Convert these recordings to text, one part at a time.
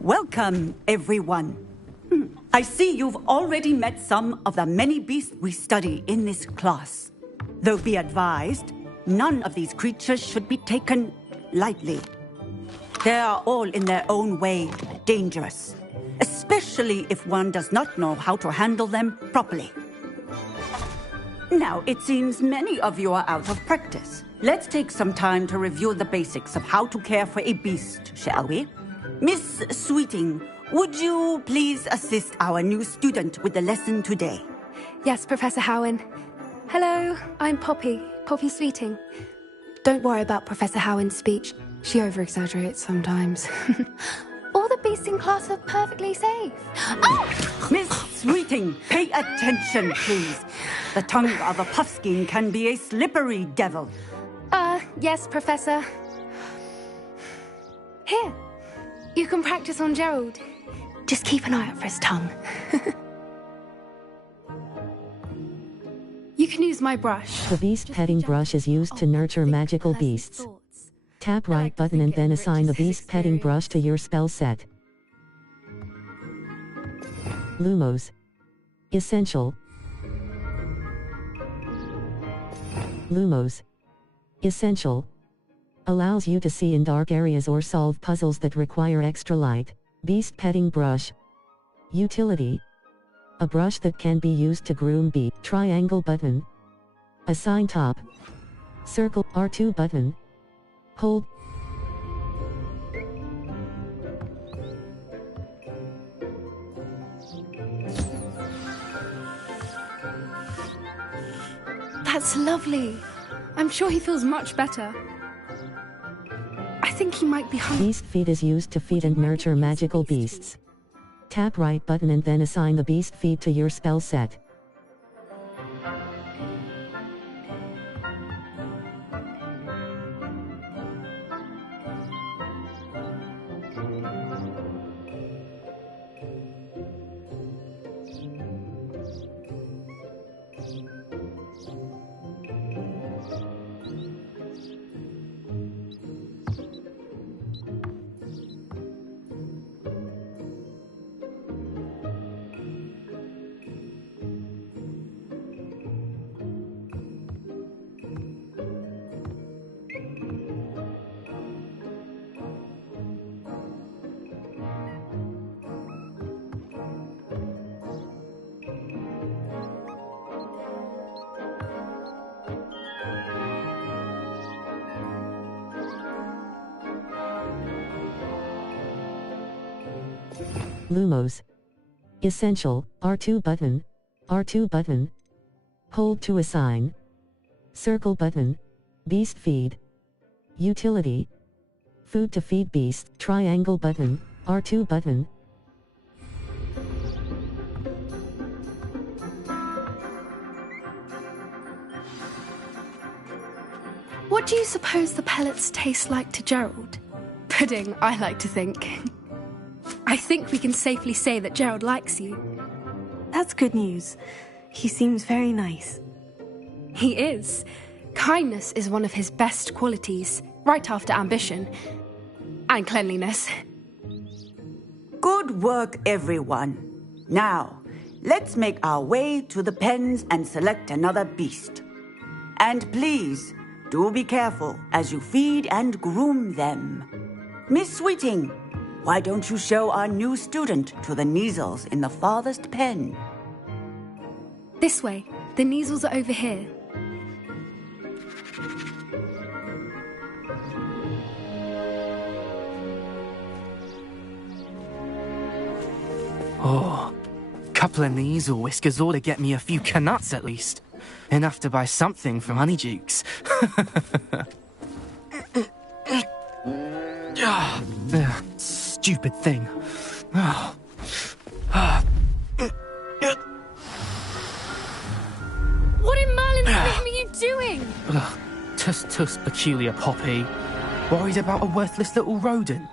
Welcome, everyone. I see you've already met some of the many beasts we study in this class. Though be advised, none of these creatures should be taken lightly. They are all in their own way dangerous, especially if one does not know how to handle them properly. Now, it seems many of you are out of practice. Let's take some time to review the basics of how to care for a beast, shall we? Miss Sweeting, would you please assist our new student with the lesson today? Yes, Professor Howen. Hello, I'm Poppy Sweeting. Don't worry about Professor Howen's speech. She over-exaggerates sometimes. All the beasts in class are perfectly safe. Oh! Miss Sweeting, pay attention, please. The tongue of a puffskein can be a slippery devil. Yes, Professor. Here, you can practice on Gerald. Just keep an eye out for his tongue. You can use my brush. The beast petting brush is used to nurture magical beasts. Tap right button and then assign the beast petting brush to your spell set. Lumos. Essential. Lumos. Essential. Allows you to see in dark areas or solve puzzles that require extra light. Beast petting brush. Utility. A brush that can be used to groom beasts. Triangle button. Assign top. Circle R2 button. Hold. That's lovely. I'm sure he feels much better. I think he might be hungry. Beast feed is used to feed and nurture magical beasts. Tap right button and then assign the beast feed to your spell set. Lumos. Essential, R2 button. R2 button. Hold to assign. Circle button. Beast feed. Utility. Food to feed beast. Triangle button. R2 button. What do you suppose the pellets taste like to Gerald? Pudding, I like to think. I think we can safely say that Gerald likes you. That's good news. He seems very nice. He is. Kindness is one of his best qualities, right after ambition. And cleanliness. Good work, everyone. Now, let's make our way to the pens and select another beast. And please, do be careful as you feed and groom them. Miss Sweeting, why don't you show our new student to the Neasels in the farthest pen? This way. The Neasels are over here. Oh, couple of Neasel whiskers ought to get me a few canuts at least. Enough to buy something from Honeydukes. Stupid thing. What in Merlin's name are you doing? Tuss, peculiar Poppy. Worried about a worthless little rodent?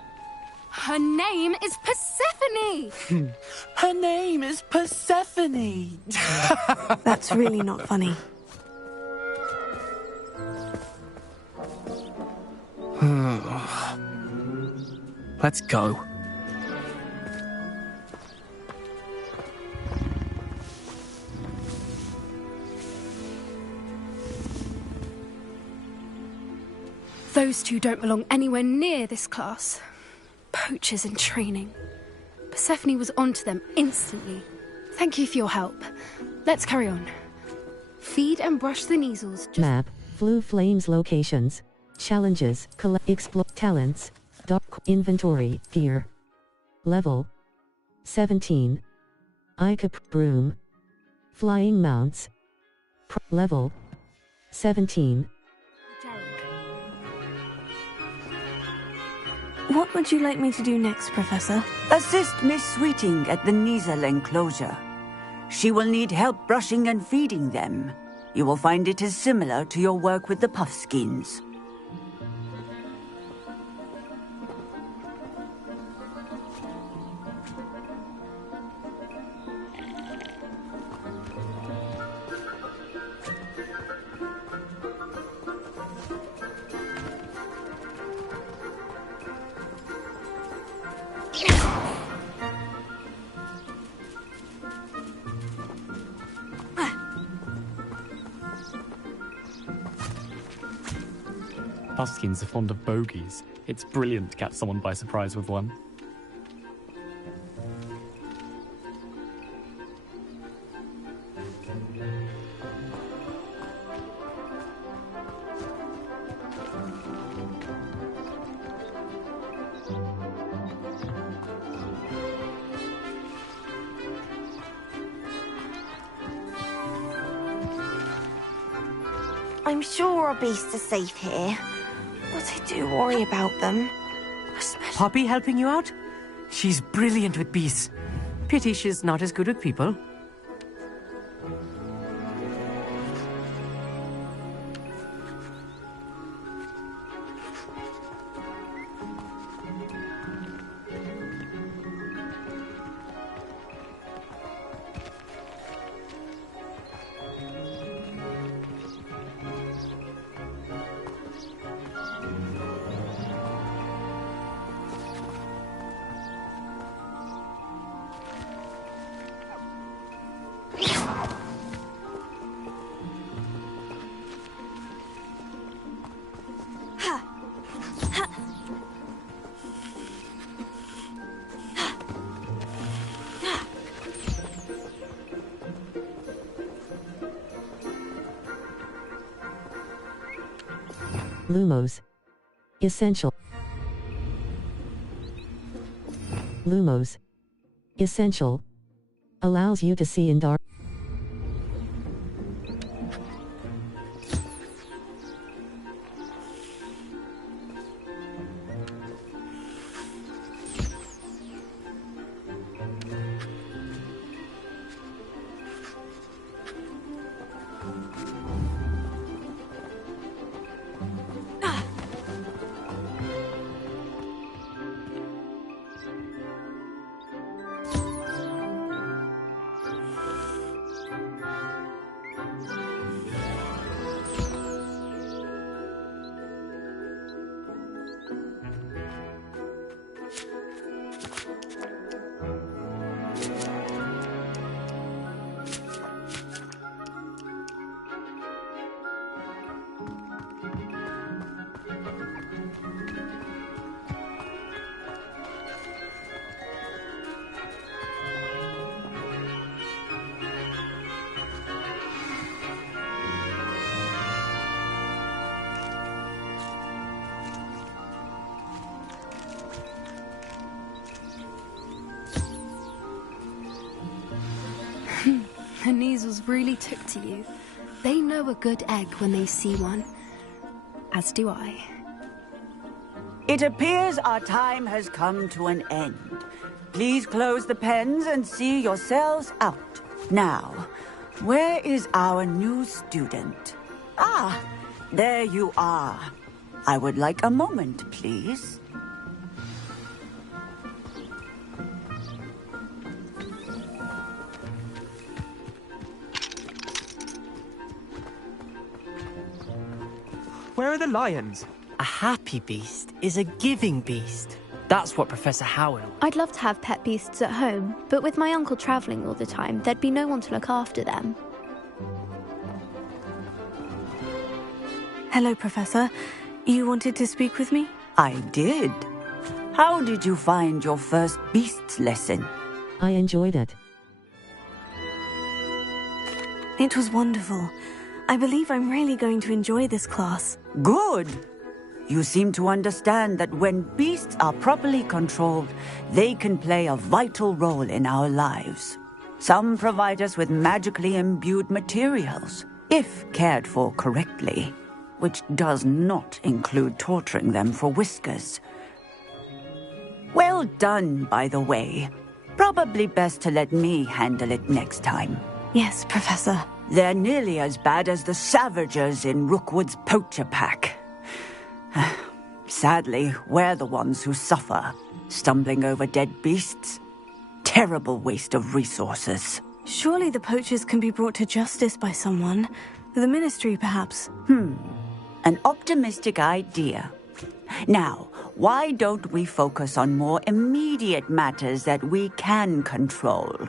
Her name is Persephone! Her name is Persephone! That's really not funny. Let's go. Those two don't belong anywhere near this class. Poachers in training. Persephone was onto them instantly. Thank you for your help. Let's carry on. Feed and brush the Neasels. Map, Flu Flames locations, challenges, explore talents, dark inventory, gear. Level 17. Ica broom. Flying mounts. Level 17. What would you like me to do next, Professor? Assist Miss Sweeting at the Neasel enclosure. She will need help brushing and feeding them. You will find it is similar to your work with the Puffskins. Puffskins are fond of bogies. It's brilliant to catch someone by surprise with one. I'm sure our beasts are safe here, but I do worry about them. Especially... Poppy helping you out? She's brilliant with beasts. Pity she's not as good with people. Lumos. Essential. Lumos. Essential. Allows you to see in dark. The Neasels really took to you. They know a good egg when they see one. As do I. It appears our time has come to an end. Please close the pens and see yourselves out. Now, where is our new student? Ah, there you are. I would like a moment, please. Where are the lions? A happy beast is a giving beast. That's what Professor Howell... I'd love to have pet beasts at home, but with my uncle travelling all the time, there'd be no one to look after them. Hello, Professor. You wanted to speak with me? I did. How did you find your first beasts lesson? I enjoyed it. It was wonderful. I believe I'm really going to enjoy this class. Good. You seem to understand that when beasts are properly controlled, they can play a vital role in our lives. Some provide us with magically imbued materials, if cared for correctly, which does not include torturing them for whiskers. Well done, by the way. Probably best to let me handle it next time. Yes, Professor. They're nearly as bad as the Savagers in Rookwood's poacher pack. Sadly, we're the ones who suffer, stumbling over dead beasts. Terrible waste of resources. Surely the poachers can be brought to justice by someone. The Ministry, perhaps. An optimistic idea. Now, why don't we focus on more immediate matters that we can control?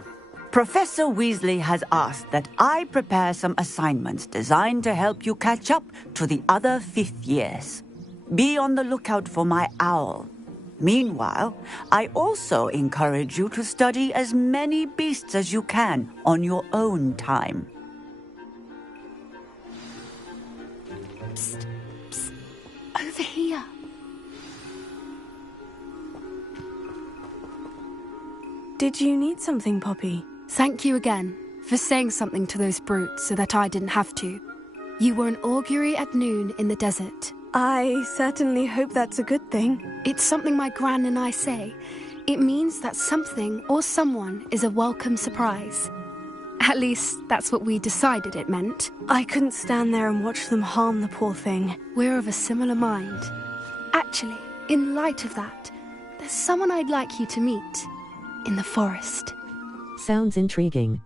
Professor Weasley has asked that I prepare some assignments designed to help you catch up to the other fifth years. Be on the lookout for my owl. Meanwhile, I also encourage you to study as many beasts as you can on your own time. Psst, psst. Over here. Did you need something, Poppy? Thank you again for saying something to those brutes so that I didn't have to. You were an augury at noon in the desert. I certainly hope that's a good thing. It's something my gran and I say. It means that something or someone is a welcome surprise. At least, that's what we decided it meant. I couldn't stand there and watch them harm the poor thing. We're of a similar mind. Actually, in light of that, there's someone I'd like you to meet. In the forest. Sounds intriguing.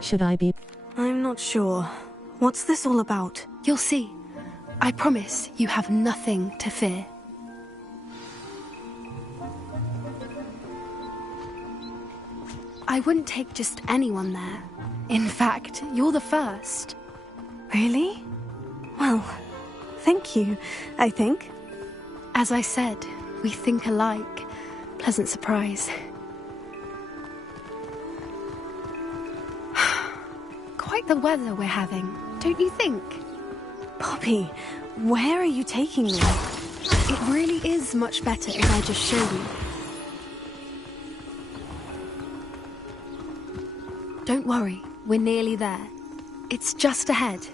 Should I be? I'm not sure. What's this all about? You'll see. I promise you have nothing to fear. I wouldn't take just anyone there. In fact, you're the first. Really? Well, thank you, I think. As I said, we think alike. Pleasant surprise. Quite the weather we're having, don't you think? Poppy, where are you taking me? It really is much better if I just show you. Don't worry, we're nearly there. It's just ahead.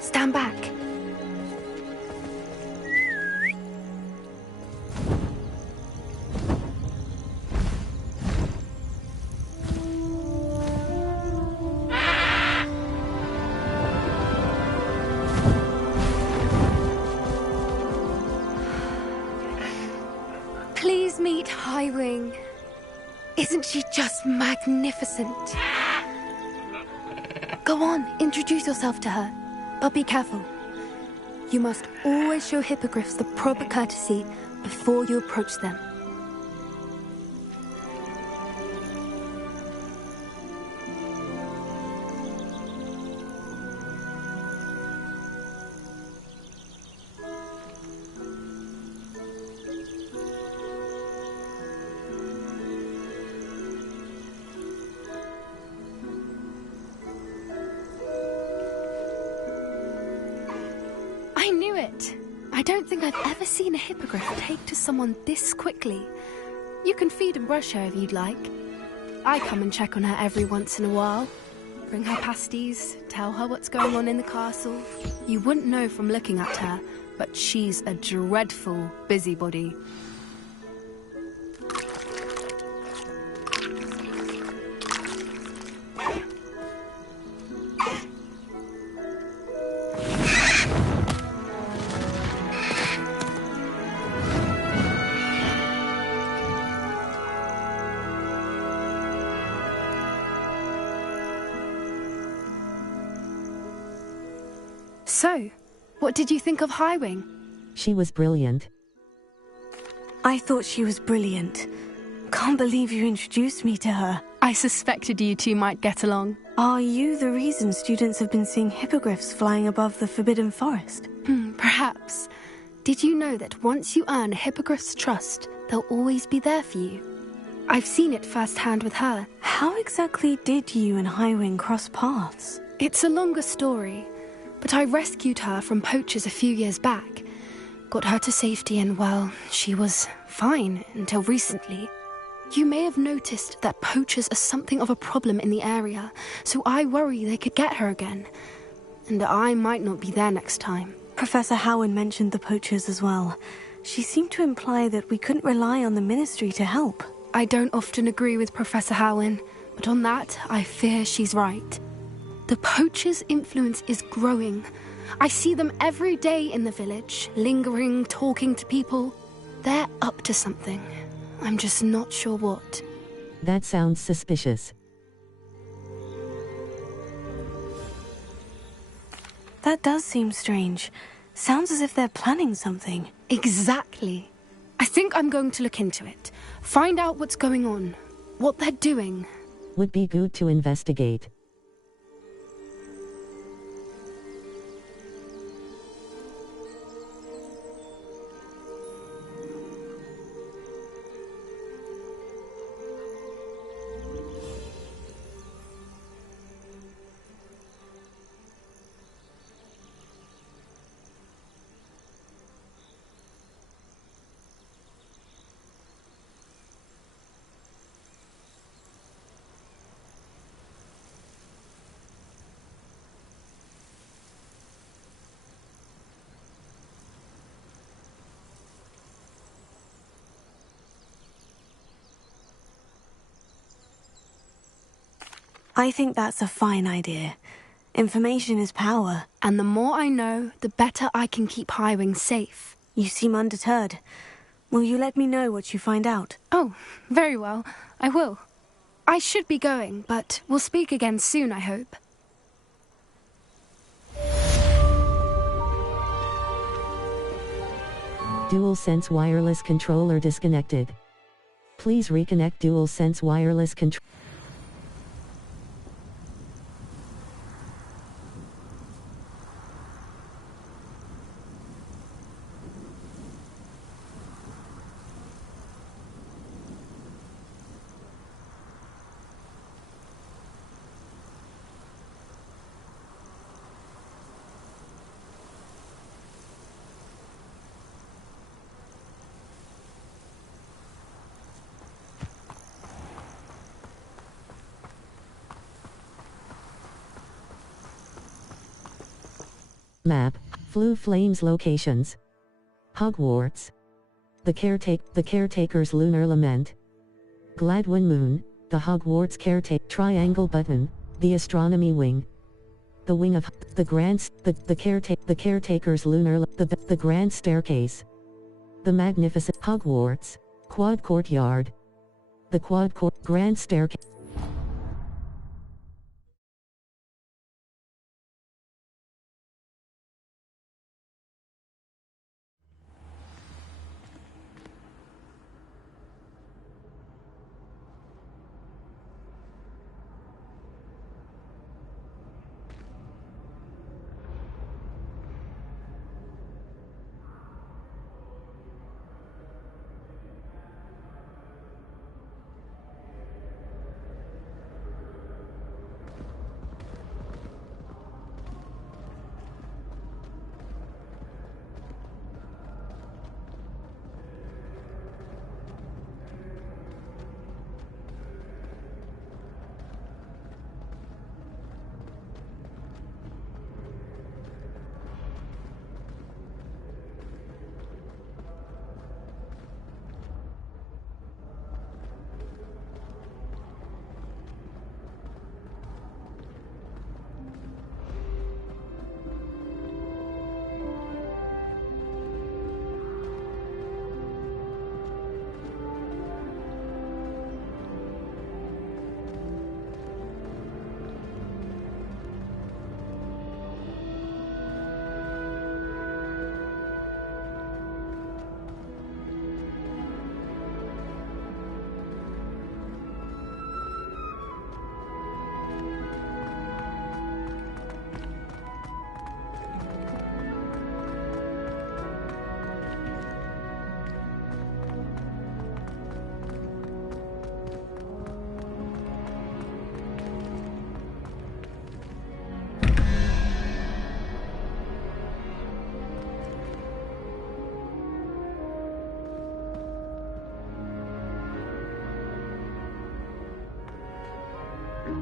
Stand back. Please meet Highwing. Isn't she just magnificent? Go on, introduce yourself to her. But be careful. You must always show hippogriffs the proper courtesy before you approach them. I knew it! I don't think I've ever seen a hippogriff take to someone this quickly. You can feed and brush her if you'd like. I come and check on her every once in a while. Bring her pasties, tell her what's going on in the castle. You wouldn't know from looking at her, but she's a dreadful busybody. So, what did you think of Highwing? She was brilliant. I thought she was brilliant. Can't believe you introduced me to her. I suspected you two might get along. Are you the reason students have been seeing hippogriffs flying above the Forbidden Forest? Perhaps. Did you know that once you earn a hippogriff's trust, they'll always be there for you? I've seen it firsthand with her. How exactly did you and Highwing cross paths? It's a longer story, but I rescued her from poachers a few years back. Got her to safety and, well, she was fine until recently. You may have noticed that poachers are something of a problem in the area, so I worry they could get her again. And I might not be there next time. Professor Howin mentioned the poachers as well. She seemed to imply that we couldn't rely on the Ministry to help. I don't often agree with Professor Howin, but on that, I fear she's right. The poachers' influence is growing. I see them every day in the village, lingering, talking to people. They're up to something. I'm just not sure what. That sounds suspicious. That does seem strange. Sounds as if they're planning something. Exactly. I think I'm going to look into it. Find out what's going on. What they're doing. Would be good to investigate. I think that's a fine idea. Information is power. And the more I know, the better I can keep Highwing safe. You seem undeterred. Will you let me know what you find out? Oh, very well. I will. I should be going, but we'll speak again soon, I hope. DualSense wireless controller disconnected. Please reconnect DualSense wireless controller. Map. Flue Flames locations. Hogwarts. The Caretaker's Lunar Lament. Gladwin Moon. The Hogwarts Caretaker. Triangle Button. The Astronomy Wing. The Wing of the Caretaker's Lunar. The Grand Staircase. The Magnificent Hogwarts. Quad Courtyard. The Quad Court. Grand Staircase.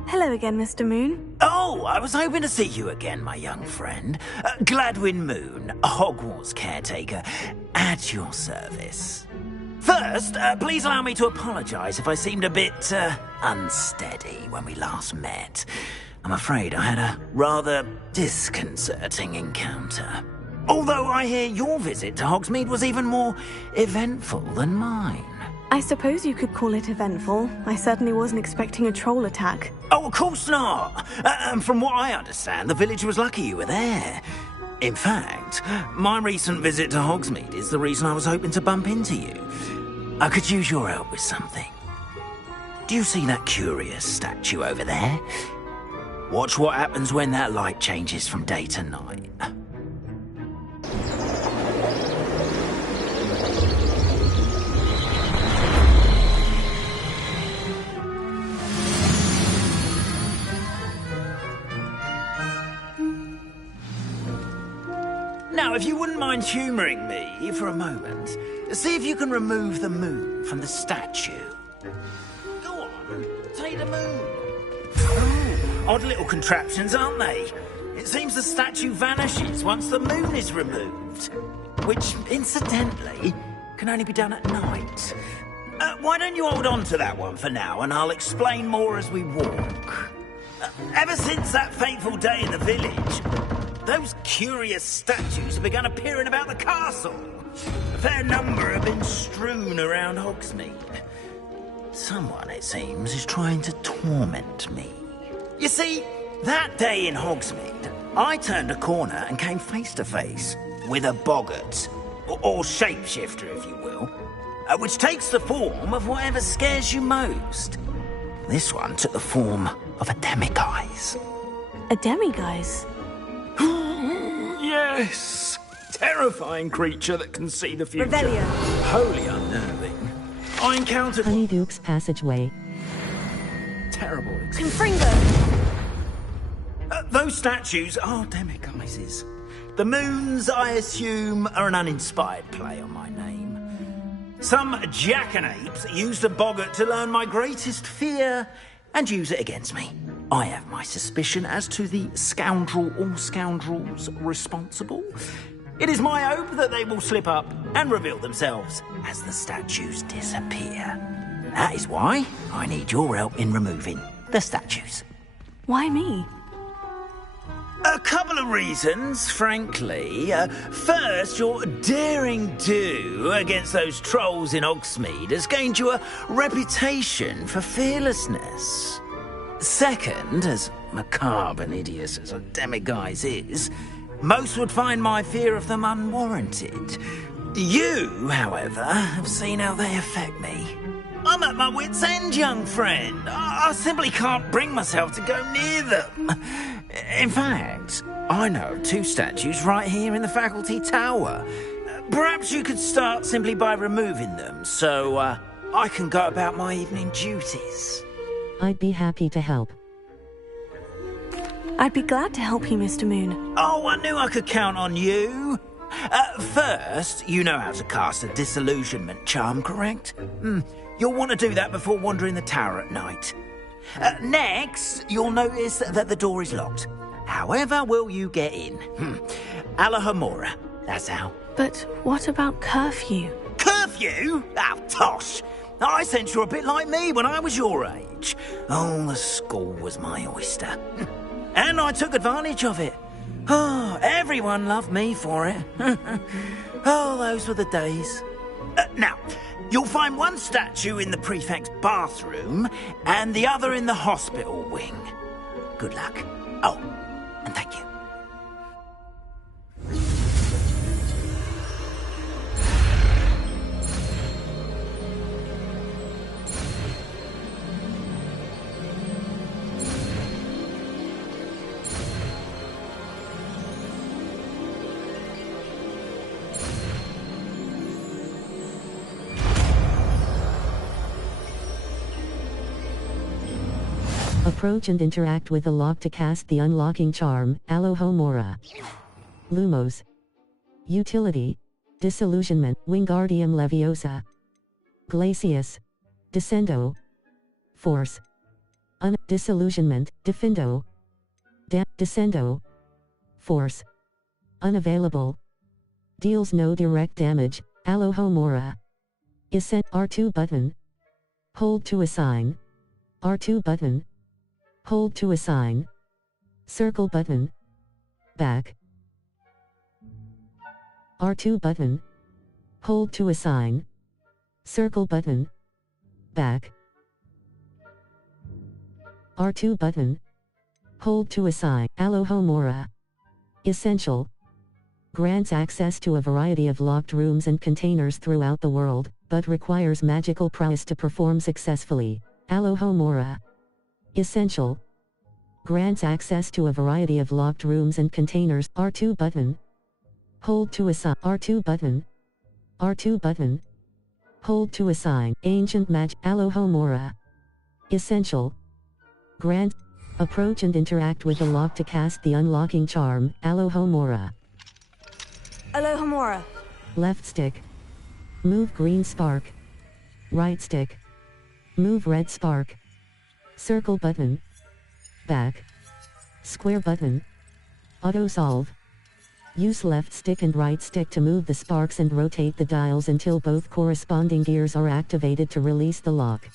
Hello again, Mr. Moon. Oh, I was hoping to see you again, my young friend. Gladwin Moon, Hogwarts caretaker, at your service. First, please allow me to apologise if I seemed a bit, unsteady when we last met. I'm afraid I had a rather disconcerting encounter. Although I hear your visit to Hogsmeade was even more eventful than mine. I suppose you could call it eventful. I certainly wasn't expecting a troll attack. Oh, of course not. And from what I understand, the village was lucky you were there. In fact, my recent visit to Hogsmeade is the reason I was hoping to bump into you. I could use your help with something. Do you see that curious statue over there? Watch what happens when that light changes from day to night. Now, if you wouldn't mind humouring me for a moment, see if you can remove the moon from the statue. Go on, take the moon. Oh, odd little contraptions, aren't they? It seems the statue vanishes once the moon is removed. Which, incidentally, can only be done at night. Why don't you hold on to that one for now, and I'll explain more as we walk. Ever since that fateful day in the village, those curious statues have begun appearing about the castle. A fair number have been strewn around Hogsmeade. Someone, it seems, is trying to torment me. You see, that day in Hogsmeade, I turned a corner and came face to face with a boggart, or shapeshifter, if you will, which takes the form of whatever scares you most. This one took the form of a demiguise. A demiguise? Yes! Terrifying creature that can see the future. Revelio. Wholly unnerving. I encountered... Honeyduke's Passageway. Terrible experience. Confringo! Those statues are demiguises. The moons, I assume, are an uninspired play on my name. Some jackanapes used a boggart to learn my greatest fear and use it against me. I have my suspicion as to the scoundrel or scoundrels responsible. It is my hope that they will slip up and reveal themselves as the statues disappear. That is why I need your help in removing the statues. Why me? A couple of reasons, frankly. First, your daring do against those trolls in Hogsmeade has gained you a reputation for fearlessness. Second, as macabre and hideous as a demiguise is, most would find my fear of them unwarranted. You, however, have seen how they affect me. I'm at my wit's end, young friend. I simply can't bring myself to go near them. In fact, I know of two statues right here in the faculty tower. Perhaps you could start simply by removing them, so I can go about my evening duties. I'd be happy to help. I'd be glad to help you, Mr. Moon. Oh, I knew I could count on you. First, you know how to cast a disillusionment charm, correct? You'll want to do that before wandering the tower at night. Next, you'll notice that the door is locked. However will you get in? Alahomora, that's how. But what about curfew? Curfew? Oh, tosh! I sense you're a bit like me when I was your age. Oh, the school was my oyster. And I took advantage of it. Oh, everyone loved me for it. Oh, those were the days. Now, you'll find one statue in the prefect's bathroom and the other in the hospital wing. Good luck. Oh, and thank you. Approach and interact with the lock to cast the unlocking charm, Alohomora. Lumos. Utility. Disillusionment, Wingardium Leviosa. Glacius. Descendo. Force. Disillusionment, Defindo. Descendo. Force. Unavailable. Deals no direct damage, Alohomora. Ascent R2 button. Hold to assign. R2 button. Hold to assign. Circle button. Back. R2 button. Hold to assign. Circle button. Back. R2 button. Hold to assign. Alohomora. Essential. Grants access to a variety of locked rooms and containers throughout the world, but requires magical prowess to perform successfully. Alohomora. Essential. Grants access to a variety of locked rooms and containers. R2 button. Hold to assign. R2 button. R2 button. Hold to assign. Ancient magic. Alohomora. Essential. Grant. Approach and interact with the lock to cast the unlocking charm. Alohomora. Alohomora. Left stick. Move green spark. Right stick. Move red spark. Circle button. Back. Square button. Auto solve. Use left stick and right stick to move the sparks and rotate the dials until both corresponding gears are activated to release the lock.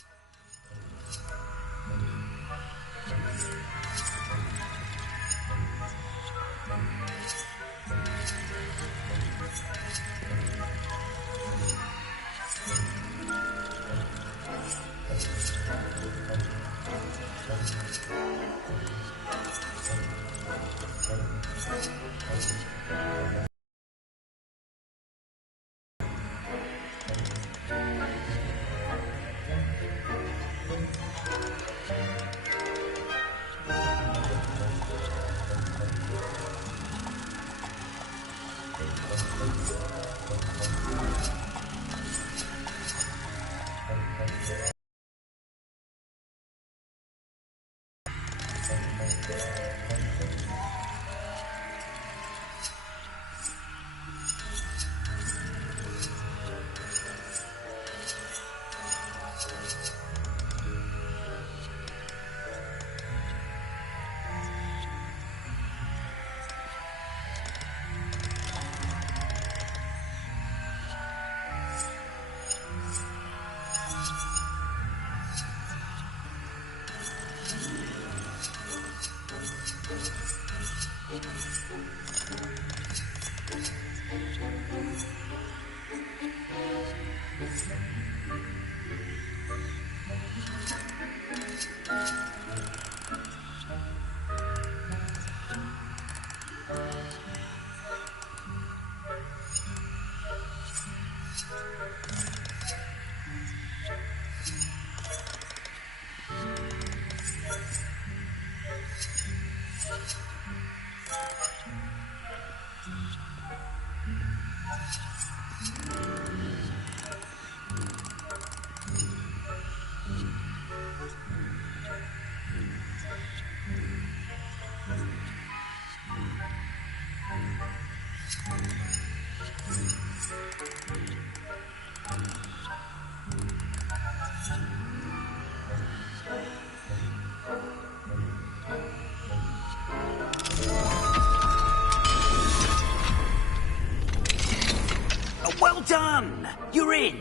Well done! You're in!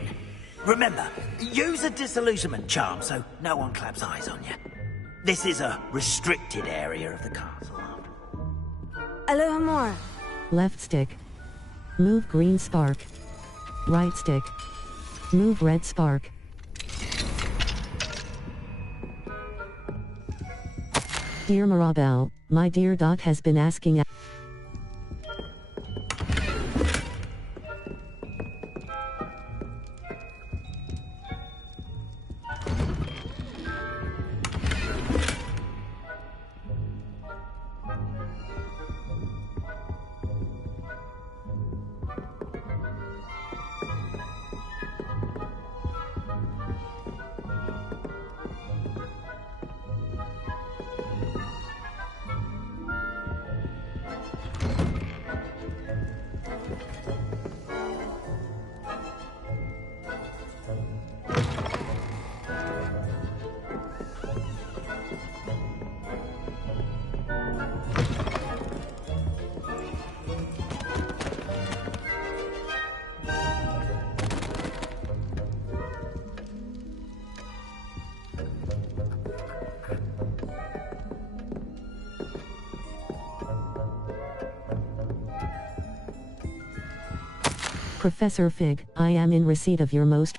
Remember, use a disillusionment charm so no one claps eyes on you. This is a restricted area of the castle. Alohomora. Left stick. Move green spark. Right stick. Move red spark. Dear Mirabelle, my dear Dot has been asking. Professor Fig, I am in receipt of your most...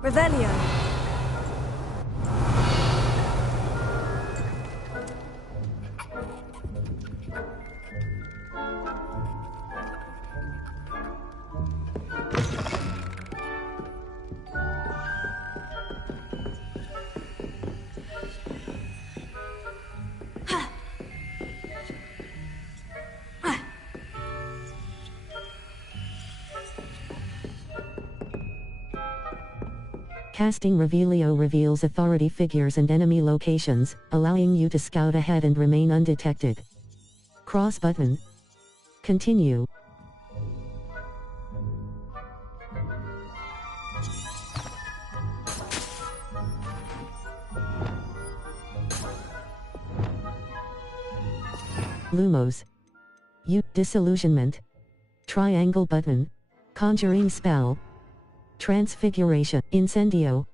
Revelio. Casting Revelio reveals authority figures and enemy locations, allowing you to scout ahead and remain undetected. Cross button. Continue. Lumos. Disillusionment. Triangle button. Conjuring spell. Transfiguration, Incendio,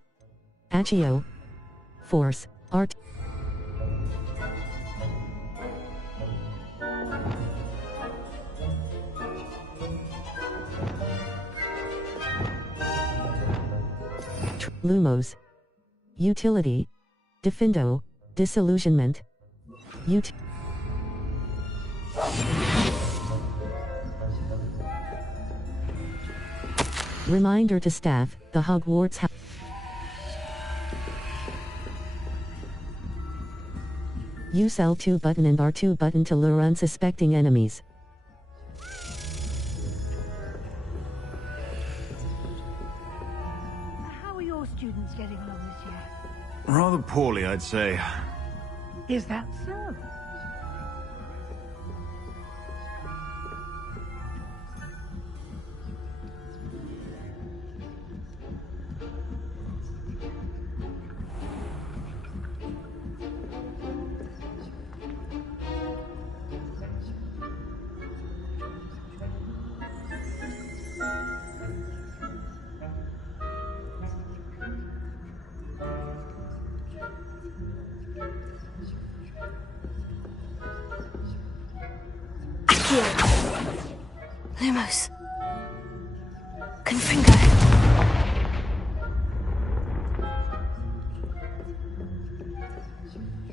Accio, Force, Art. Lumos. Utility. Defindo, Disillusionment. Reminder to staff, the Hogwarts house. Use L2 button and R2 button to lure unsuspecting enemies. How are your students getting along this year? Rather poorly, I'd say. Is that so? Lumos. Confringo.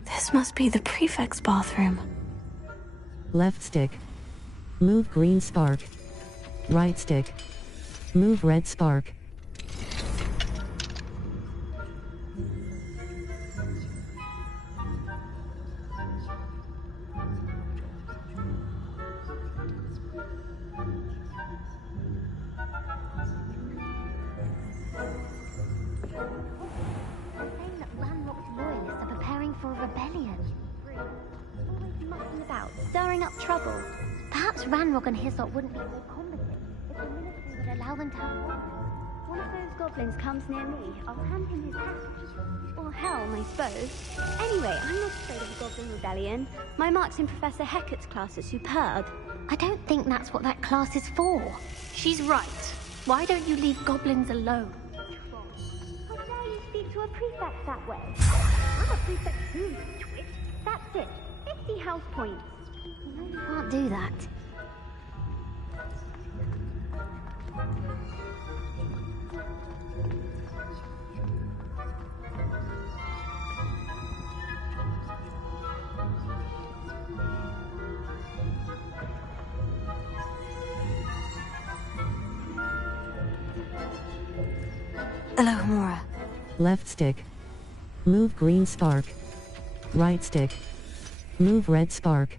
This must be the prefect's bathroom. Left stick. Move green spark. Right stick. Move red spark. For a rebellion. Always mucking about, stirring up trouble. Perhaps Ranrock and his lot wouldn't be so combative if the military would allow them to have one of those goblins comes near me, I'll hand him his hat. Or helm, I suppose. Anyway, I'm not afraid of a goblin rebellion. My marks in Professor Hecat's class are superb. I don't think that's what that class is for. She's right. Why don't you leave goblins alone? How dare you speak to a prefect that way? I'm a prefect too, you twit. That's it. 50 house points. You know you can't do that. Hello, Hamura. Left stick. Move green spark. Right stick. Move red spark.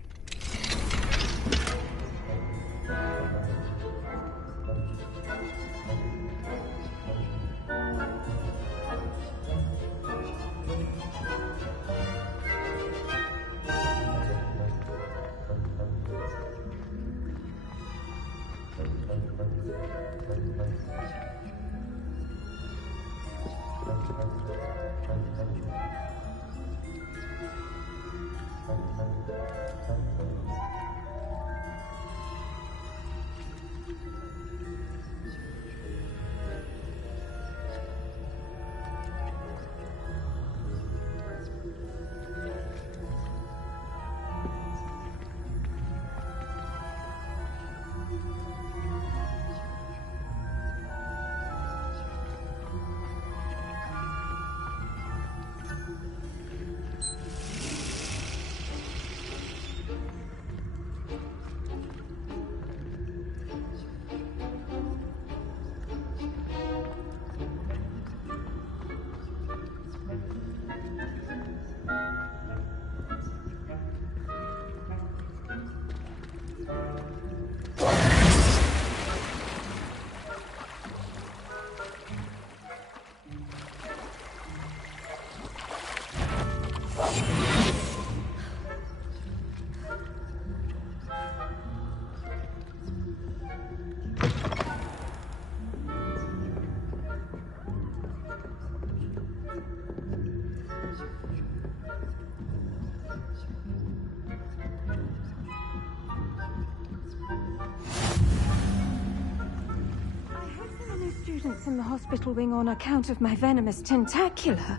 Students in the hospital wing on account of my venomous tentacula.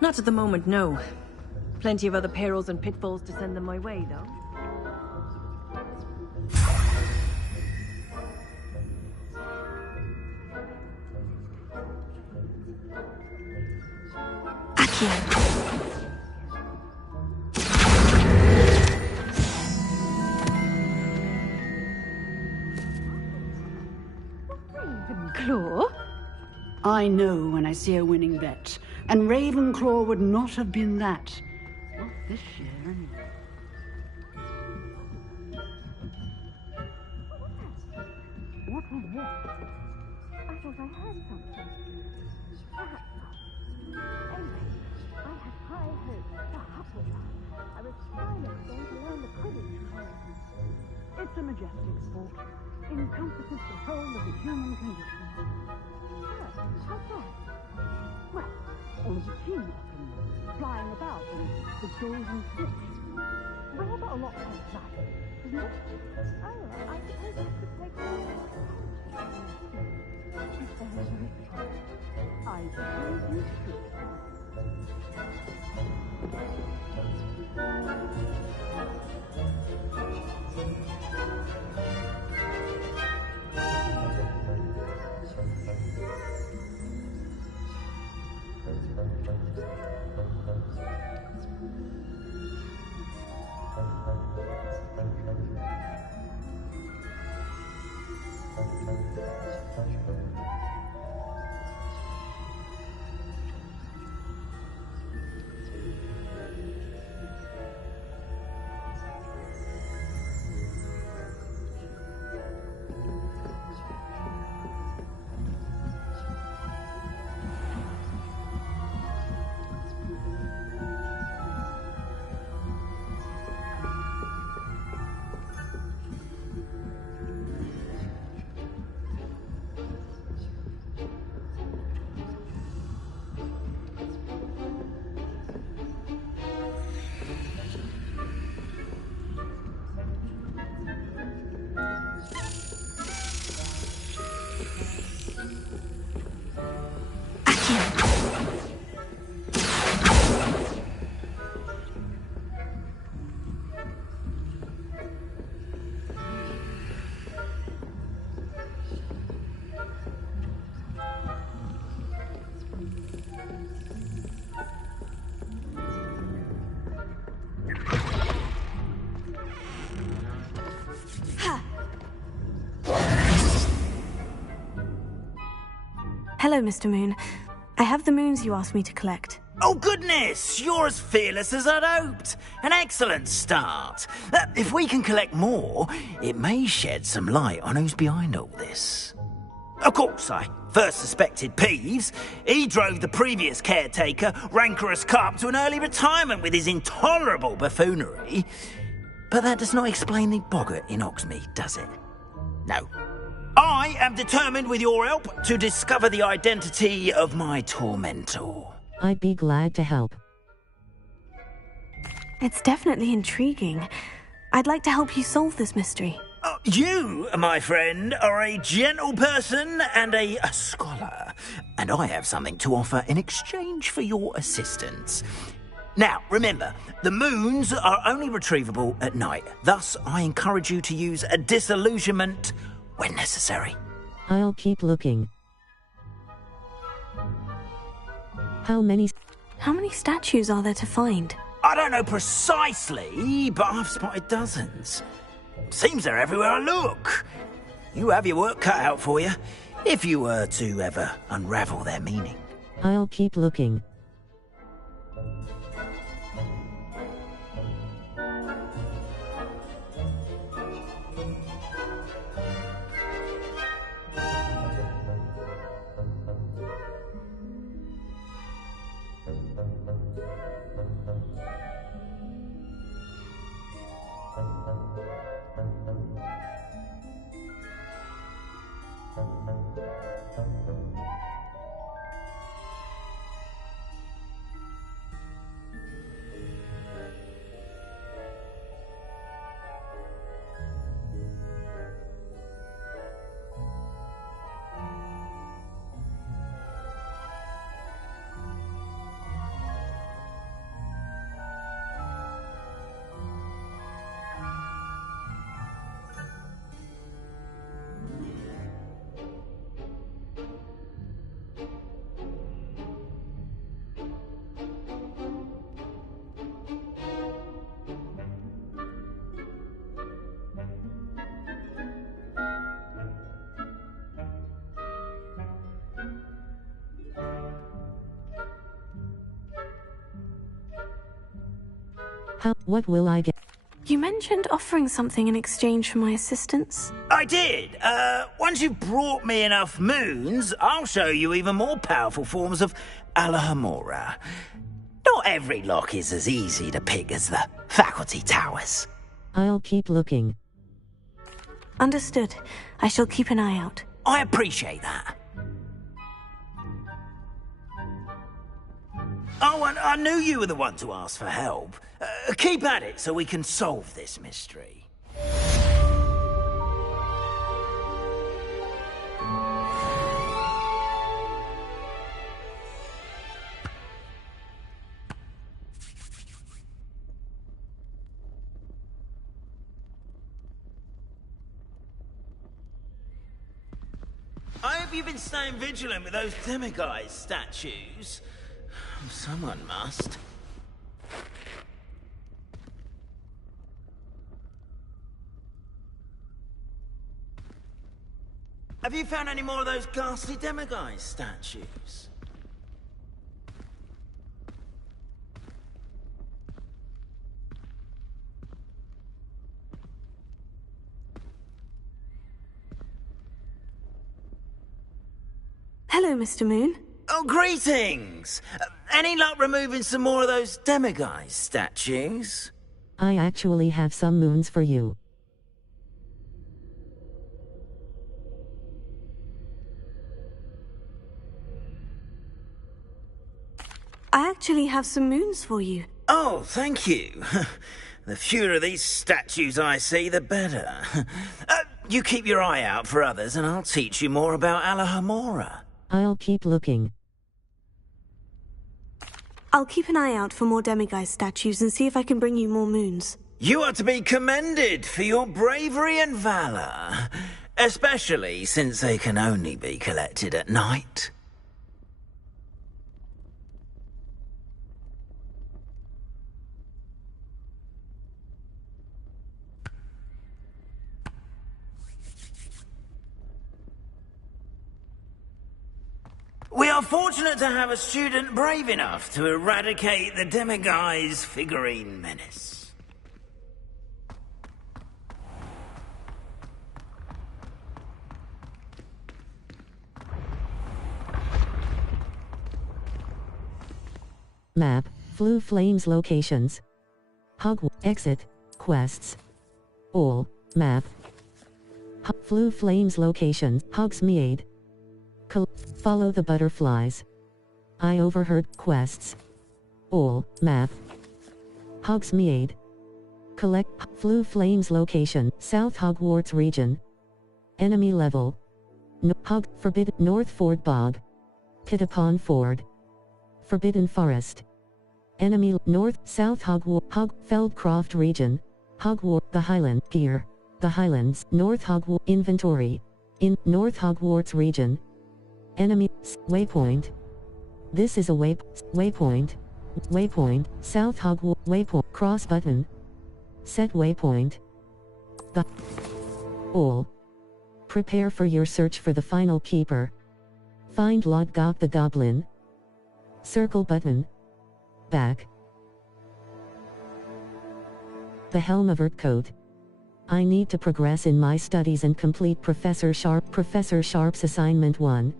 Not at the moment, no. Plenty of other perils and pitfalls to send them my way, though. Ravenclaw? I know when I see a winning bet, and Ravenclaw would not have been that. Not this year, anyway. What was that? I thought I heard something. Perhaps not. Anyway, I had high hopes for Hufflepuff. I was finally going to learn the Quidditch course. It's a majestic sport. Encompasses the whole of the human condition. How's that? Well, all of the teamwork and flying about and the golden fish. Rather a lot like that, isn't it? Oh, I suppose I could take one. It's very true. I suppose you should. Hello, Mr. Moon. I have the moons you asked me to collect. Oh, goodness! You're as fearless as I'd hoped. An excellent start. If we can collect more, it may shed some light on who's behind all this. Of course, I first suspected Peeves. He drove the previous caretaker, Rancorous Carp, to an early retirement with his intolerable buffoonery. But that does not explain the boggart in Hogsmeade, does it? No. I am determined, with your help, to discover the identity of my tormentor. I'd be glad to help. It's definitely intriguing. I'd like to help you solve this mystery. You, my friend, are a gentle person and a scholar, and I have something to offer in exchange for your assistance. Now, remember, the moons are only retrievable at night. Thus, I encourage you to use a disillusionment when necessary. I'll keep looking. How many statues are there to find? I don't know precisely, but I've spotted dozens. Seems they're everywhere I look. You have your work cut out for you, if you were to ever unravel their meaning. I'll keep looking. What will I get? You mentioned offering something in exchange for my assistance. I did. Once you've brought me enough moons, I'll show you even more powerful forms of Alohomora. Not every lock is as easy to pick as the faculty towers. I'll keep looking. Understood. I shall keep an eye out. I appreciate that. Oh, and I knew you were the one to ask for help. Keep at it so we can solve this mystery. I hope you've been staying vigilant with those demiguise statues. Someone must. Have you found any more of those ghastly demiguise statues? Hello, Mr. Moon. Oh, greetings! Any luck removing some more of those demiguise statues? I actually have some moons for you. I actually have some moons for you. Oh, thank you. The fewer of these statues I see, the better. You keep your eye out for others, and I'll teach you more about Alohomora. I'll keep looking. I'll keep an eye out for more demiguise statues and see if I can bring you more moons. You are to be commended for your bravery and valor, especially since they can only be collected at night. fortunate to have a student brave enough to eradicate the Demiguise figurine menace. Map, Flue Flames locations. Hogwarts, exit, quests. All, map. Flue Flames locations, Hogsmeade. Follow the butterflies. I overheard quests. All, map. Hogsmeade. Collect, Flue Flames location, South Hogwarts region. Enemy level. Forbidden, North Ford Bog. Pitapon Ford. Forbidden Forest. Enemy, North, South Hogwarts, Feldcroft region. Hogwarts, the Highland, Gear. The Highlands, North Hogwarts, inventory. In, North Hogwarts region. Enemy, waypoint. This is a waypoint. Waypoint, South Hogwarts, waypoint, cross button. Set waypoint. The all. Prepare for your search for the final keeper. Find Lodgok the Goblin. Circle button. Back. The Helm of Urtcote. I need to progress in my studies and complete Professor Sharp's assignment 1.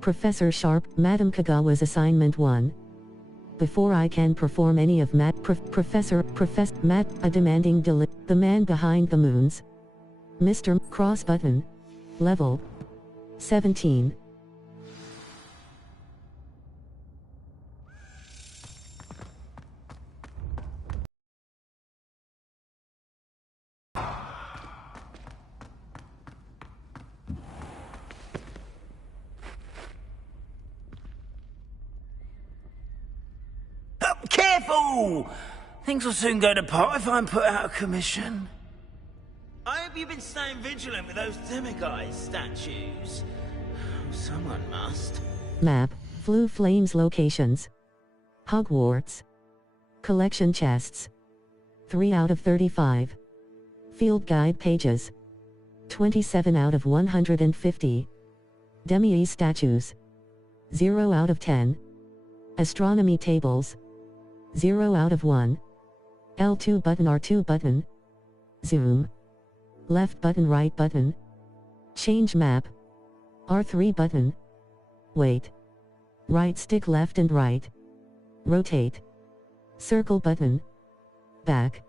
Professor Sharp, Madame Kagawa's assignment 1. Before I can perform any of Professor Matt, a demanding the man behind the moons. Mr. Cross button. Level 17. Careful! Things will soon go to pot if I'm put out of commission. I hope you've been staying vigilant with those Demiguise statues. Someone must. Map, Flue Flames locations. Hogwarts. Collection chests. 3 out of 35. Field guide pages. 27 out of 150. Demiguise statues. 0 out of 10. Astronomy tables. 0 out of 1. L2 button, R2 button. Zoom. Left button, right button. Change map. R3 button. Wait. Right stick, left and right. Rotate. Circle button. Back.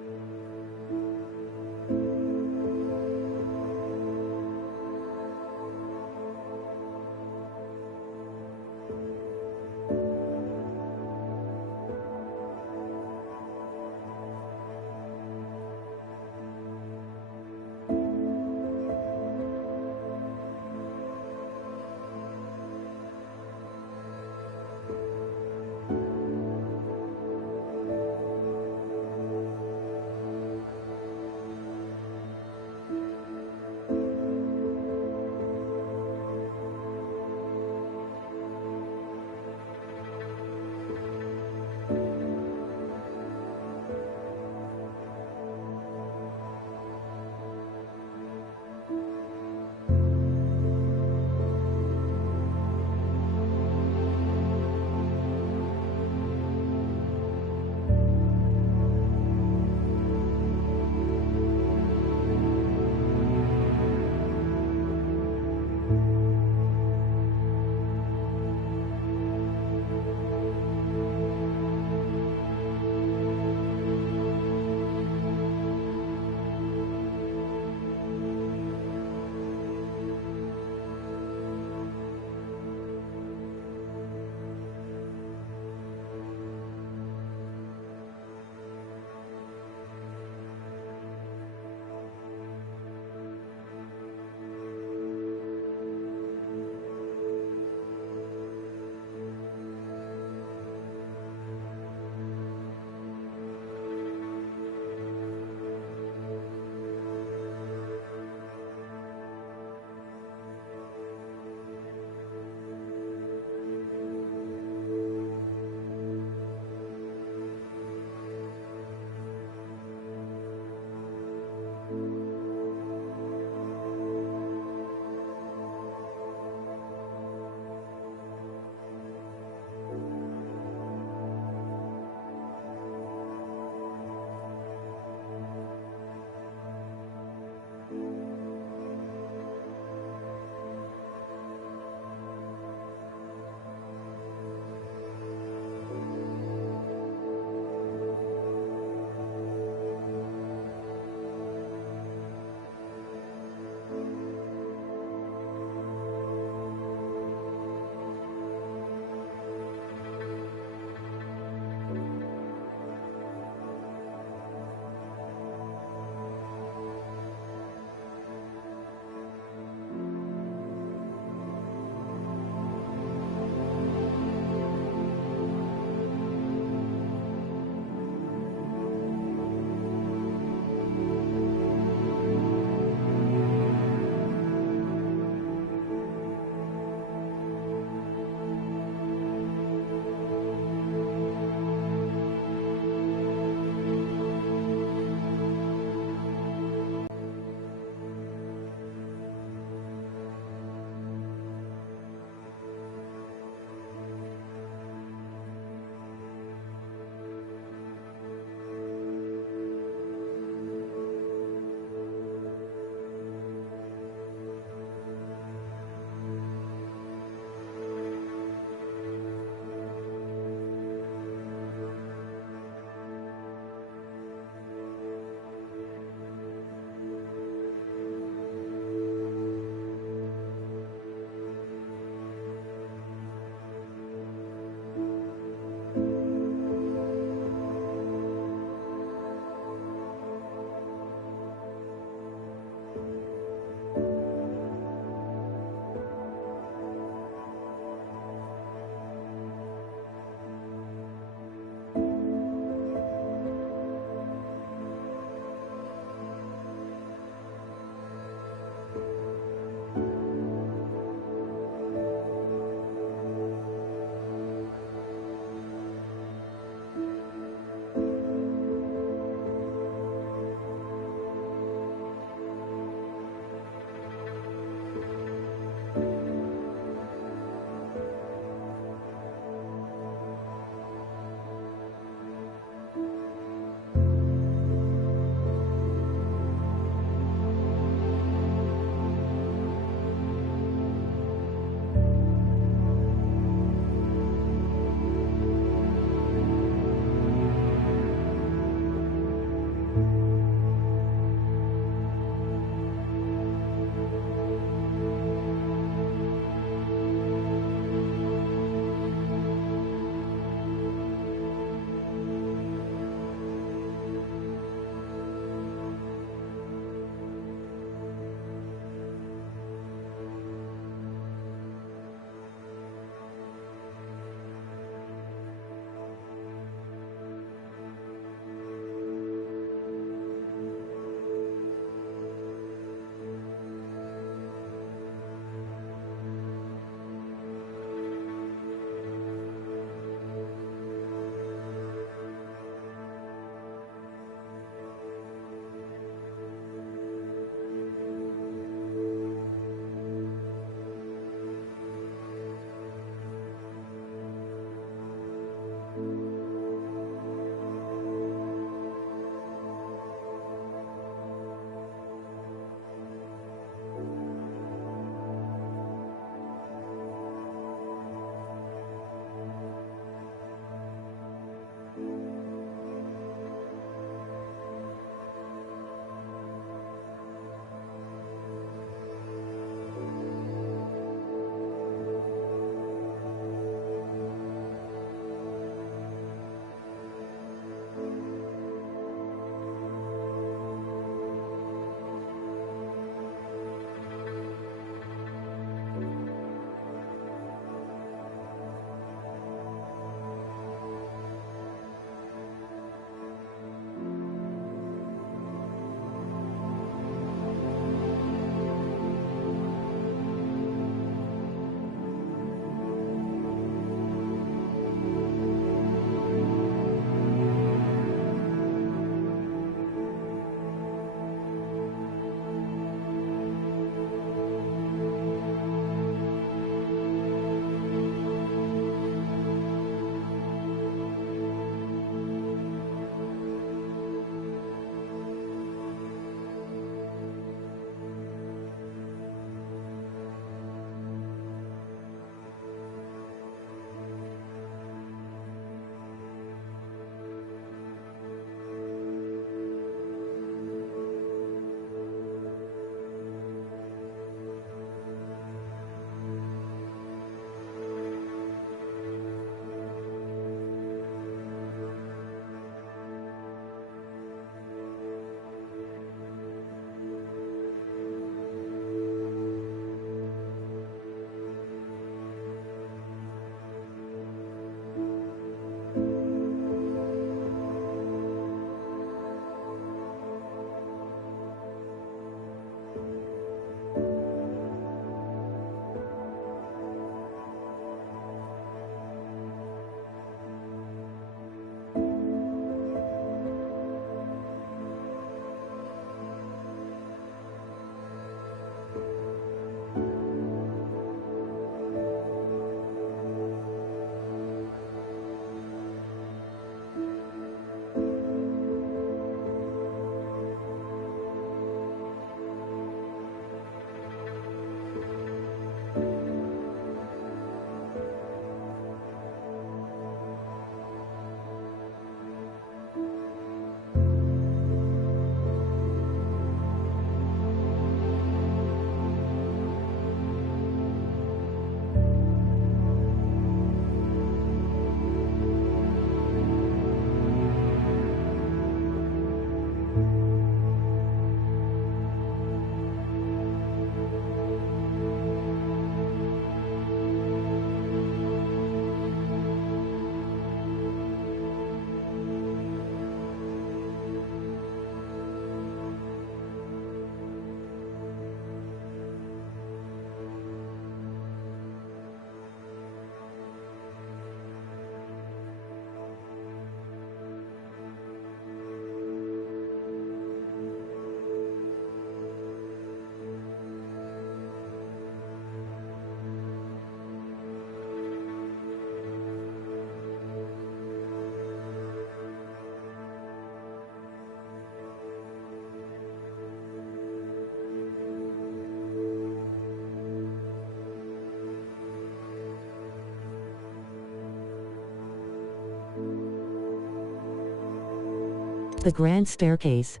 The grand staircase.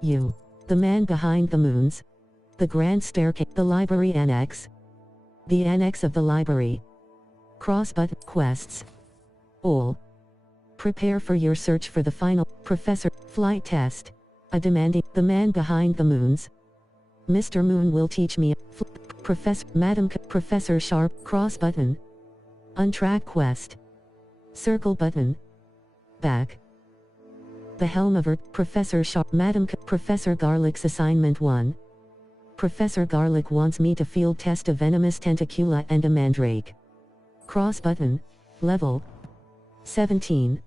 U. The man behind the moons. The grand staircase. The library annex. The annex of the library. Cross button. Quests. All. Prepare for your search for the final. Professor. Flight test. A demanding. The man behind the moons. Mr. Moon will teach me. Professor. Madam. Professor Sharp. Cross button. Untrack quest. Circle button. Back. The helm of Earth. Professor Sharp. Madam. Professor Garlick's assignment 1. Professor Garlick wants me to field test a venomous tentacula and a mandrake. Cross button. Level 17.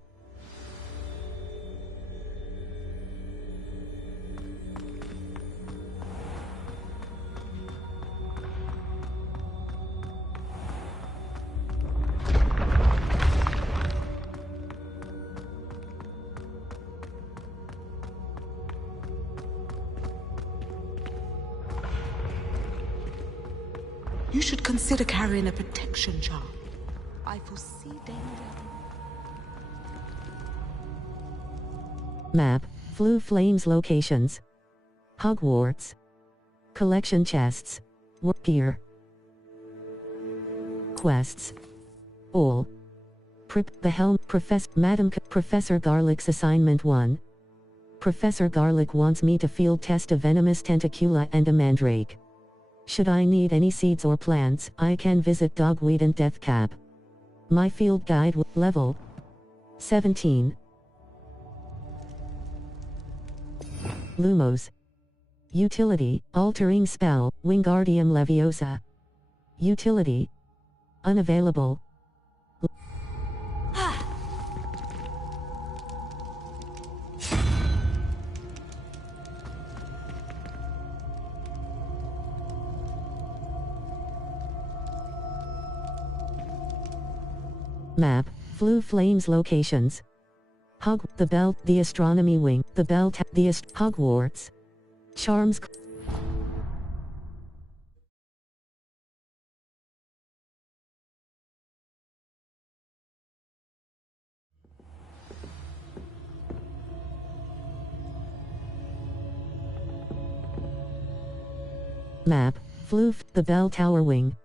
You should consider carrying a protection charm. I foresee danger. Map. Flue Flames locations. Hogwarts. Collection chests. Work gear. Quests. All. The helm. Professor Garlick's assignment 1. Professor Garlick wants me to field test a venomous tentacula and a mandrake. Should I need any seeds or plants, I can visit Dogweed and Deathcap. My field guide level 17. Lumos. Utility, altering spell, Wingardium Leviosa. Utility. Unavailable. Map. Flue Flames locations. The Bell, the Astronomy Wing, the Bell, Hogwarts. Charms. Map. Flue, the Bell Tower Wing.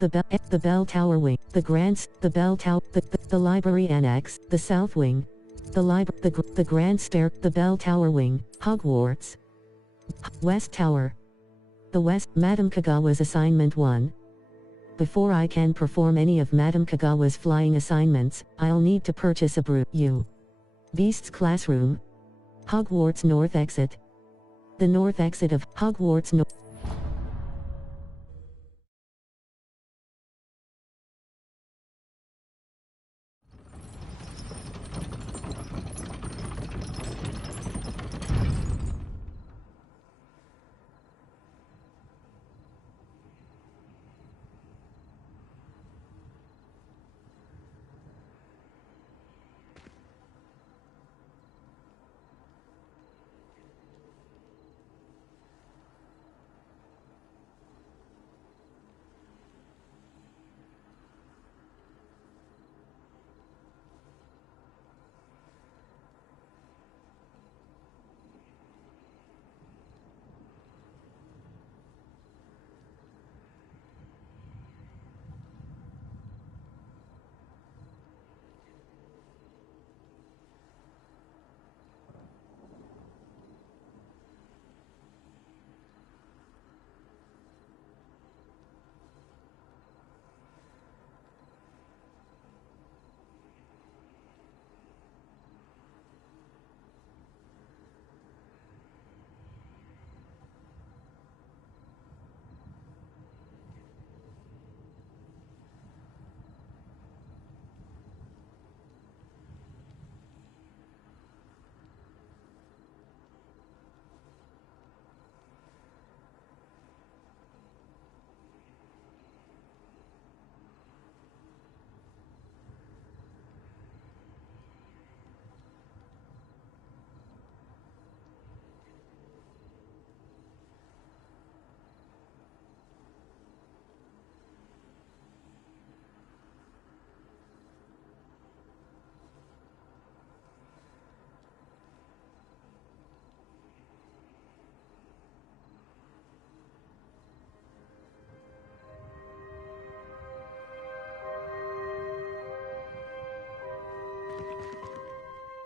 The Bell Tower Wing, the Bell Tower, the Library Annex, the South Wing, the Grand Stair, the Bell Tower Wing, Hogwarts. West Tower. The West, Madame Kagawa's assignment 1. Before I can perform any of Madame Kagawa's flying assignments, I'll need to purchase a U. Beast's Classroom. Hogwarts North Exit. The North Exit of Hogwarts North.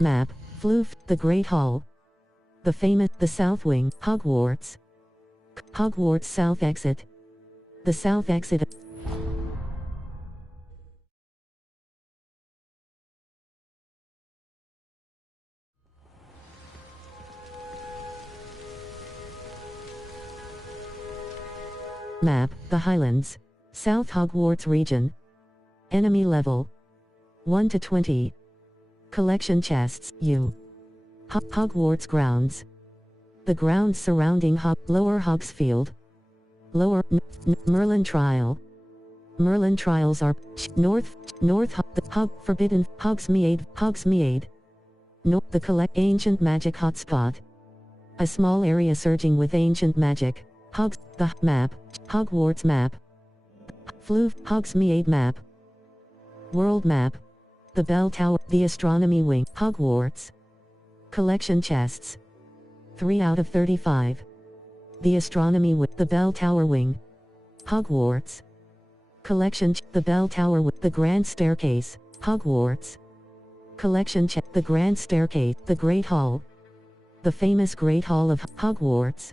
Map, Floof, the Great Hall. The famous, the South Wing, Hogwarts. Hogwarts South Exit. The South Exit. Map, the Highlands. South Hogwarts region. Enemy level 1 to 20. Collection chests, U. Hogwarts grounds. The grounds surrounding Lower Hogsfield. Lower Merlin Trial. Merlin Trials are North Forbidden Hogsmeade. North the Ancient Magic Hotspot. A small area surging with ancient magic. The map. Hogwarts map. Floof Hogsmeade map. World map. The Bell Tower, the Astronomy Wing, Hogwarts. Collection chests. 3 out of 35. The Astronomy Wing, the Bell Tower Wing. Hogwarts. Collection the Bell Tower Wing, the Grand Staircase, Hogwarts. Collection the Grand Staircase, the Great Hall. The famous Great Hall of Hogwarts.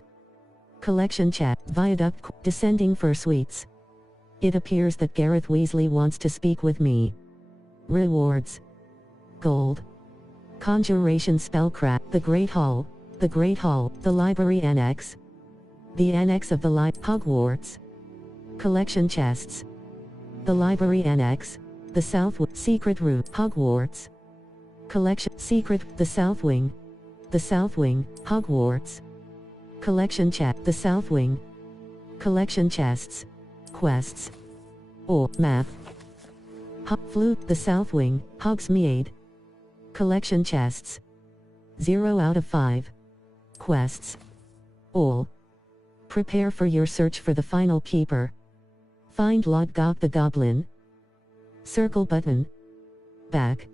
Collection chat, Viaduct, descending for suites. It appears that Gareth Weasley wants to speak with me. Rewards. Gold. Conjuration Spellcraft, the Great Hall, the Library Annex. The Annex of the Hogwarts. Collection chests. The Library Annex, the South Secret Room, Hogwarts. Collection Secret, the South Wing, Hogwarts. Collection chat, the South Wing. Collection chests. Quests. Or map. Flute, the South Wing, Hogsmeade. Collection chests. 0 out of 5. Quests. All. Prepare for your search for the final keeper. Find Lodgok the Goblin. Circle button. Back.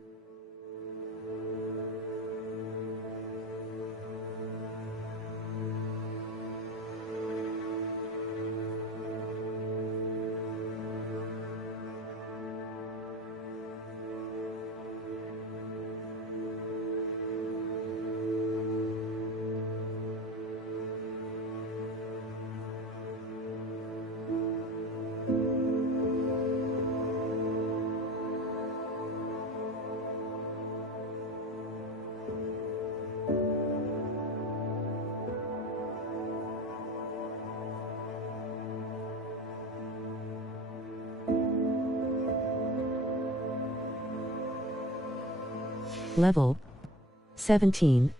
Level 17.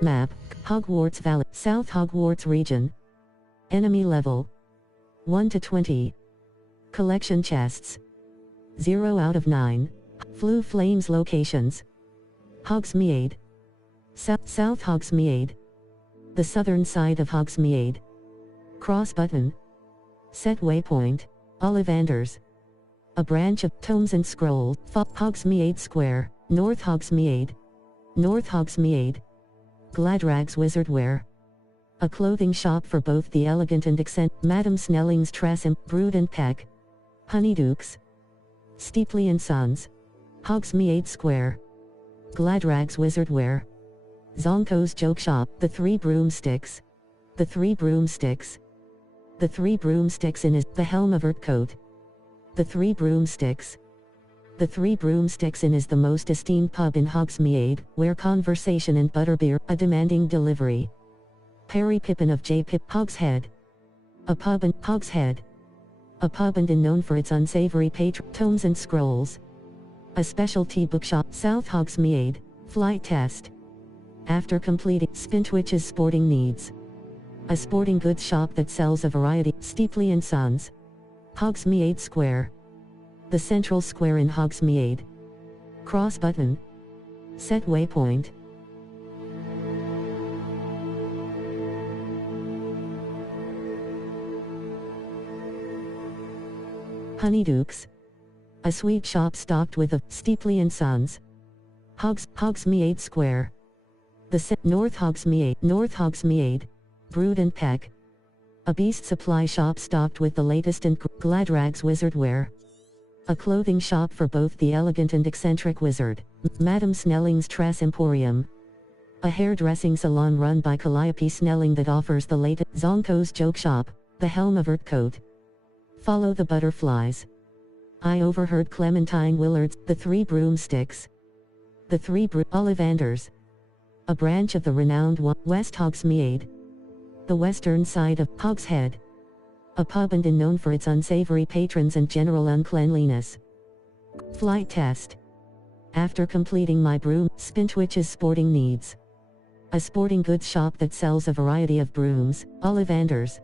Map, Hogwarts Valley, South Hogwarts region. Enemy level 1 to 20. Collection chests. 0 out of 9. Floo Flames locations. Hogsmeade. South Hogsmeade. The southern side of Hogsmeade. Cross button. Set waypoint. Ollivanders. A branch of Tomes and Scrolls, Hogsmeade Square, North Hogsmeade. North Hogsmeade. Gladrag's Wizardwear. A clothing shop for both the elegant and eccentric. Madame Snelling's Tressym, Brood and Peck. Honeydukes. Steepley and Sons. Hogsmeade Square. Gladrag's Wizardwear. Zonko's Joke Shop, The Three Broomsticks. The Three Broomsticks. The Three Broomsticks in the Helm of Urtcote. The Three Broomsticks. The Three Broomsticks Inn is the most esteemed pub in Hogsmeade, where conversation and butterbeer, a demanding delivery. Perry Pippin of J. Pip Hogshead. A pub and Hogshead. A pub and inn known for its unsavory Tomes and Scrolls. A specialty bookshop, South Hogsmeade, flight test. After completing Spintwitch's sporting needs. A sporting goods shop that sells a variety, Steepley and Sons. Hogsmeade Square. The central square in Hogsmeade. Cross button. Set waypoint. Honeydukes. A sweet shop stocked with a Steepley and Sons. Hogsmeade Square. The North Hogsmeade. Brood and Peck. A beast supply shop stocked with the latest in Gladrag's Wizardwear. A clothing shop for both the elegant and eccentric wizard. Madame Snelling's Tress Emporium. A hairdressing salon run by Calliope Snelling that offers the latest. Zonko's Joke Shop. The Helm of Urtcote. Follow the Butterflies. I overheard Clementine Willard's The Three Broomsticks. The Three Ollivanders. A branch of the renowned West Hogsmeade. The western side of Hogshead. A pub and inn known for its unsavory patrons and general uncleanliness. Flight test. After completing my broom, Spintwitch's sporting needs. A sporting goods shop that sells a variety of brooms, Ollivanders.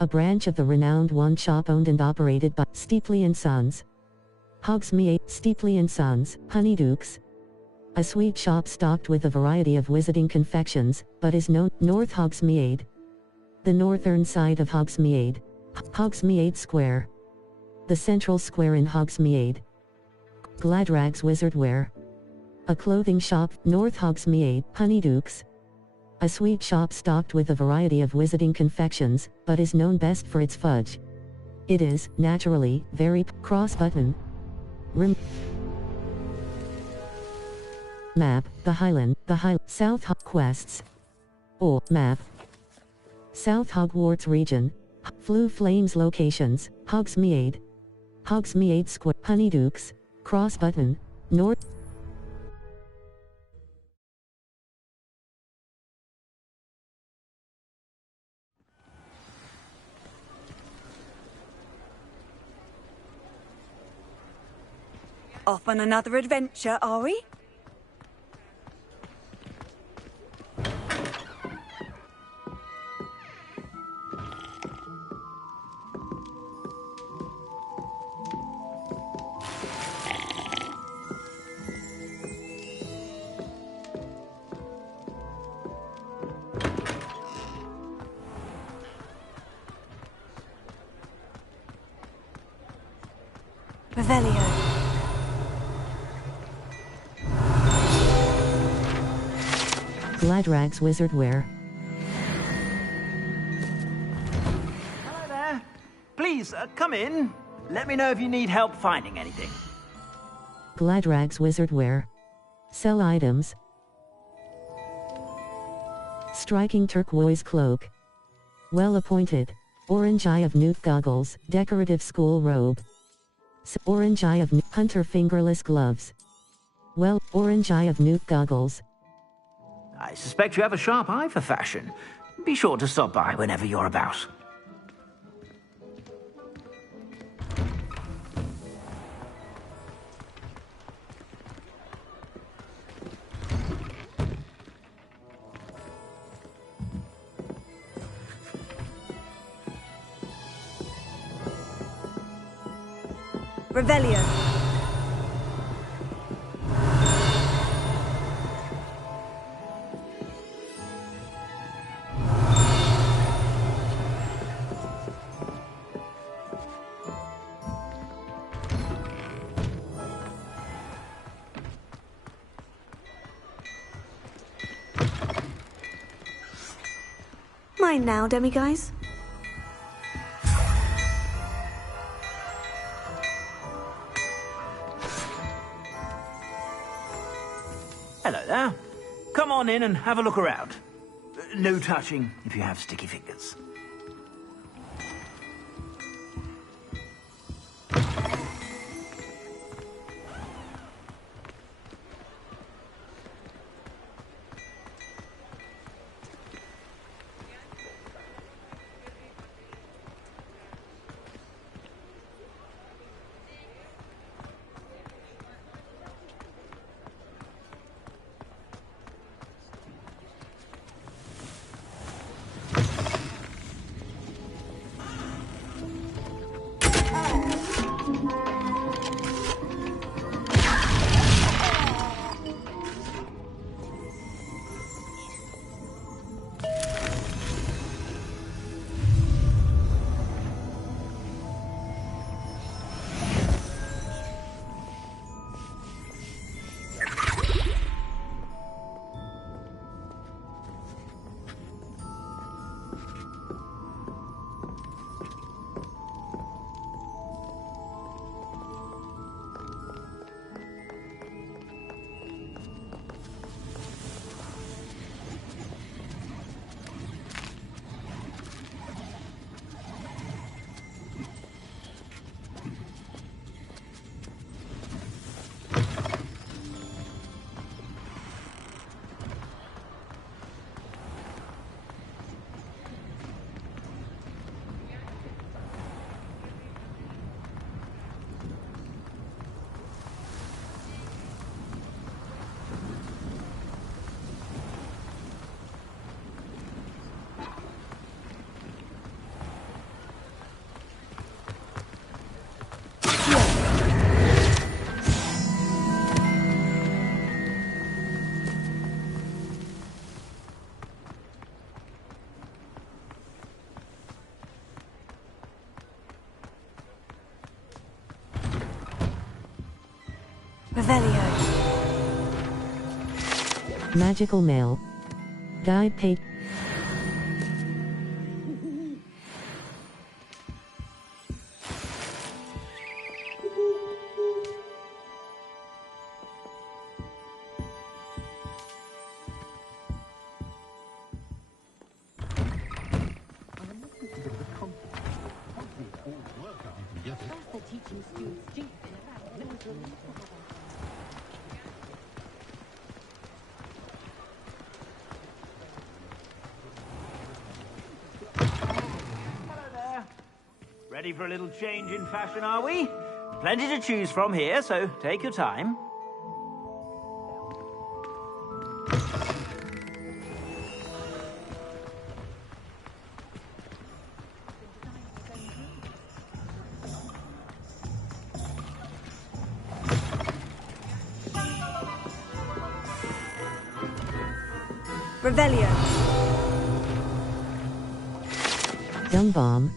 A branch of the renowned one shop owned and operated by Steepley & Sons. Hogsmeade, Steepley & Sons, Honeydukes. A sweet shop stocked with a variety of wizarding confections, but is known North Hogsmeade. The northern side of Hogsmeade. Hogsmeade Square. The central square in Hogsmeade. Gladrag's Wizardwear. A clothing shop, North Hogsmeade, Honeydukes. A sweet shop stocked with a variety of wizarding confections, but is known best for its fudge. It is, naturally, very cross-button. Map, South Quests. Or, map. South Hogwarts region. Flue Flames locations, Hogsmeade. Hogsmeade Square, Honeydukes, Cross Button, North. Off on another adventure, are we? Revelio. Gladrag's Wizardwear. Hello there. Please, come in. Let me know if you need help finding anything. Gladrag's Wizardwear. Sell items. Striking turquoise cloak. Well appointed. Orange Eye of Newt goggles, decorative school robe. Orange Eye of Hunter fingerless gloves. Well, Orange Eye of Newt goggles. I suspect you have a sharp eye for fashion. Be sure to stop by whenever you're about. Revelio. Mine now, demiguise. Hello there. Come on in and have a look around. No touching if you have sticky fingers. Revelio. Magical mail. Guide page. Ready for a little change in fashion, are we? Plenty to choose from here, so take your time. Revelio. Dung bomb.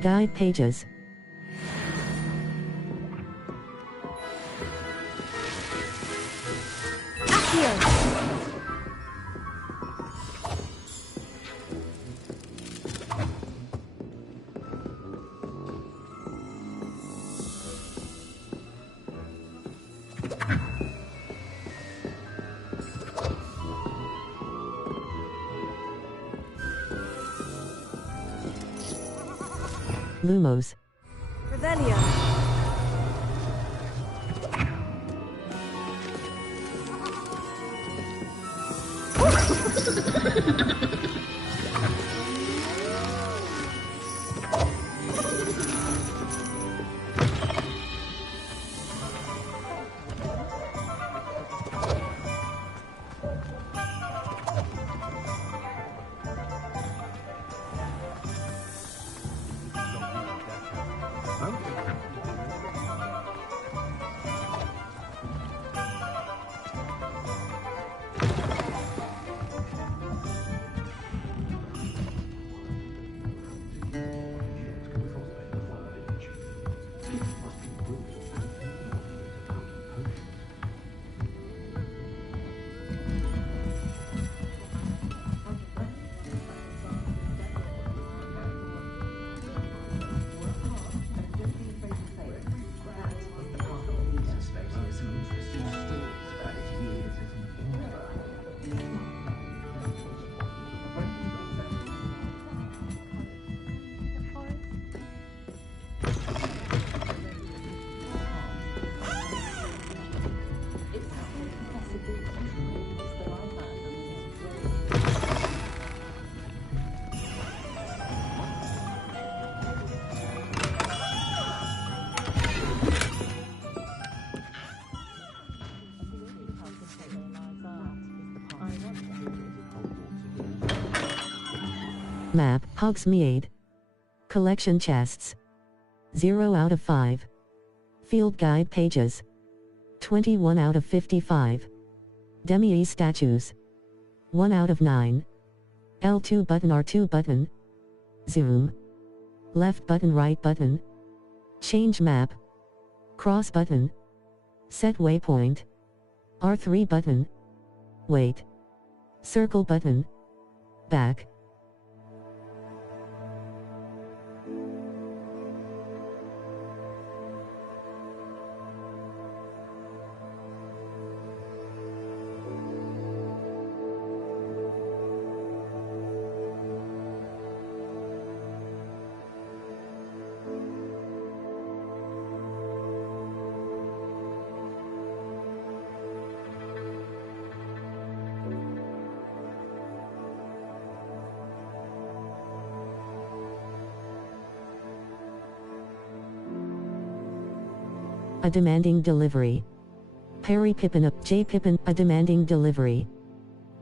Guide pages. Lumos. Revelio. Map, Hogsmeade. Collection chests. 0 out of 5. Field guide pages. 21 out of 55. Demi statues. 1 out of 9. L2 button R2 button. Zoom. Left button right button. Change map. Cross button. Set waypoint. R3 button. Wait. Circle button. Back. A demanding delivery. Perry Pippin of J. Pippin, a demanding delivery.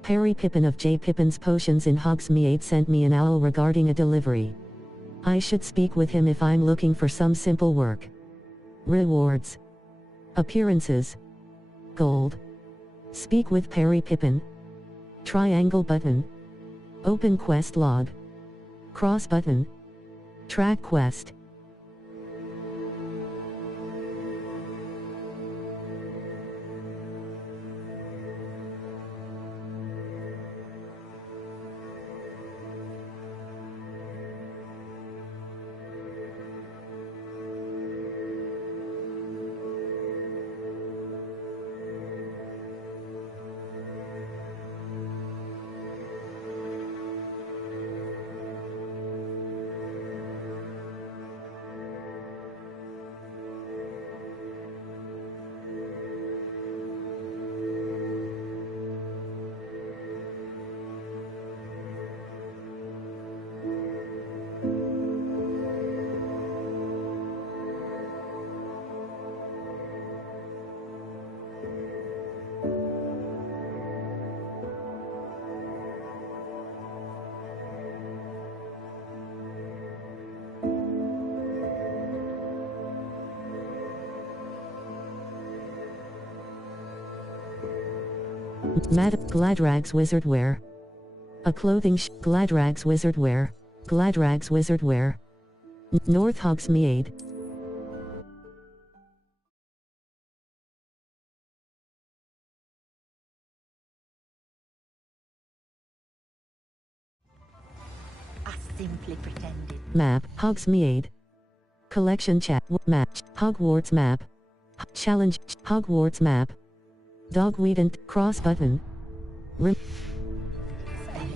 Perry Pippin of J. Pippin's Potions in Hogsmeade sent me an owl regarding a delivery. I should speak with him if I'm looking for some simple work. Rewards. Appearances. Gold. Speak with Perry Pippin. Triangle button. Open quest log. Cross button. Track quest. Gladrags wizard wear. A clothing Gladrags wizard wear. Gladrags wizard wear. North Hogsmeade. I simply pretended. Map, Hogsmeade. Collection chat, map, Hogwarts map. Challenge, Hogwarts map. Dogweed and cross button. Spelling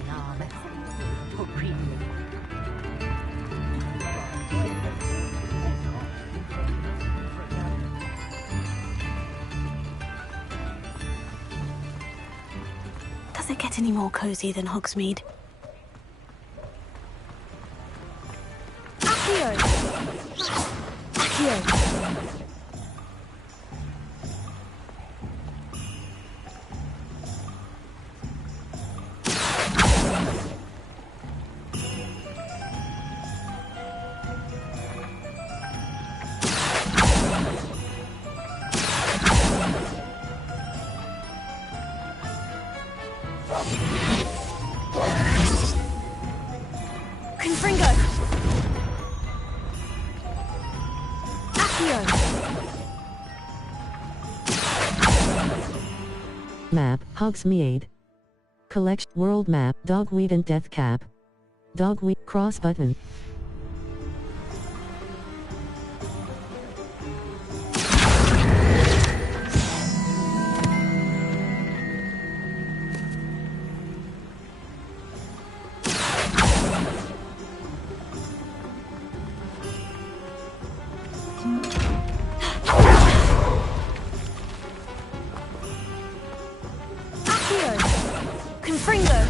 armor. For premium. Does it get any more cozy than Hogsmeade? Accio! Accio! Confringo! Accio! Map, Hogsmeade. Collection, world map, Dogweed and Deathcap. Dogweed, cross button. Confringo!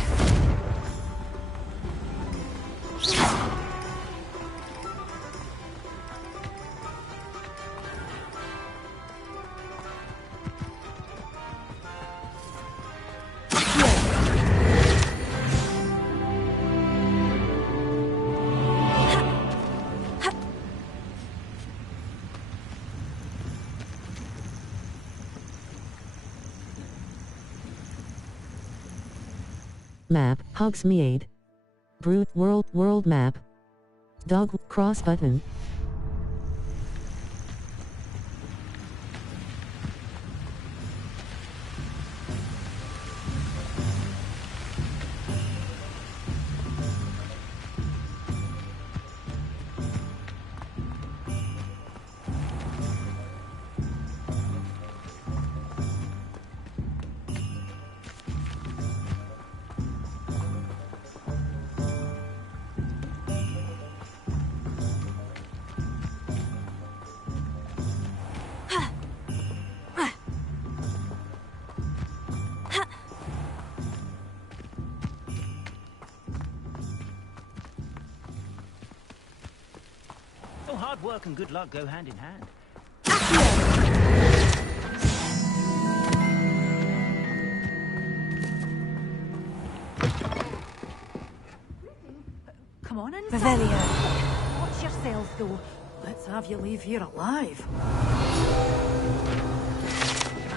Map, Hogsmeade. Brute, world map. Dog, cross button. Oh, hard work and good luck go hand in hand. Come on inside. Revelio. Watch yourselves, though. Let's have you leave here alive.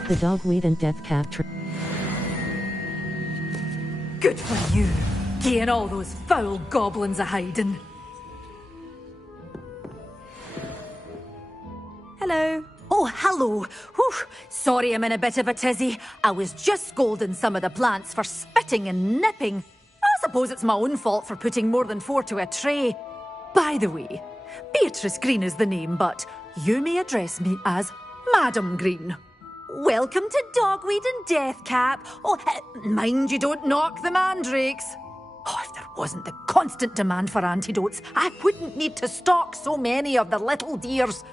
The Dogweed and Deathcap Good for you. Getting all those foul goblins a hiding. Hello. Oh, hello. Whew. Sorry I'm in a bit of a tizzy. I was just scolding some of the plants for spitting and nipping. I suppose it's my own fault for putting more than 4 to a tray. By the way, Beatrice Green is the name, but you may address me as Madam Green. Welcome to Dogweed and Deathcap. Oh, mind you don't knock the mandrakes. Oh, if there wasn't the constant demand for antidotes, I wouldn't need to stock so many of the little dears.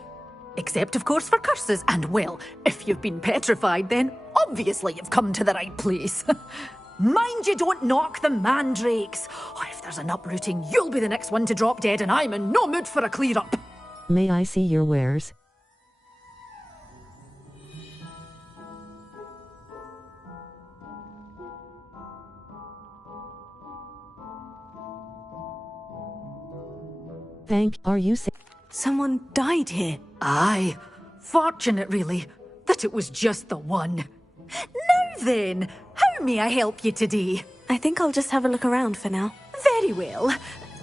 Except, of course, for curses. And, well, if you've been petrified, then obviously you've come to the right place. Mind you don't knock the mandrakes. Oh, if there's an uprooting, you'll be the next one to drop dead, and I'm in no mood for a clear-up. May I see your wares? Are you Someone died here. Aye. Fortunate, really, that it was just the one. Now then, how May I help you today? I think I'll just have a look around for now. Very well.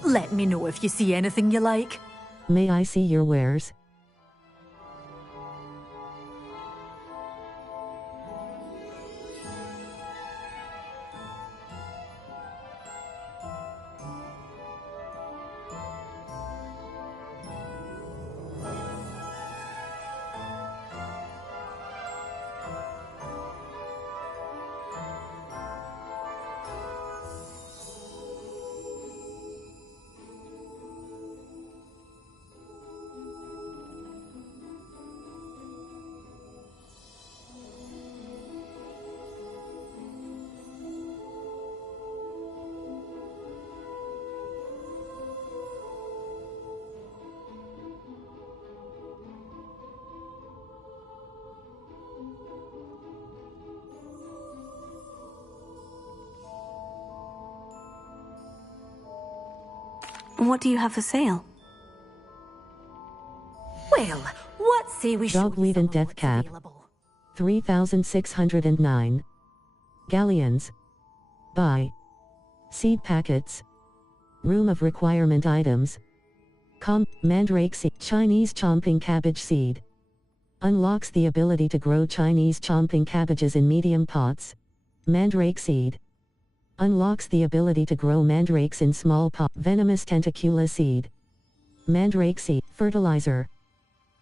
Let me know if you see anything you like. May I see your wares? What do you have for sale? Well, what say we show Dogweed and Death Cap. 3,609. Galleons. Buy. Seed packets. Room of requirement items. Mandrake seed. Chinese chomping cabbage seed. Unlocks the ability to grow Chinese chomping cabbages in medium pots. Mandrake seed. Unlocks the ability to grow mandrakes in small pots. Venomous tentacula seed. Mandrake seed. Fertilizer.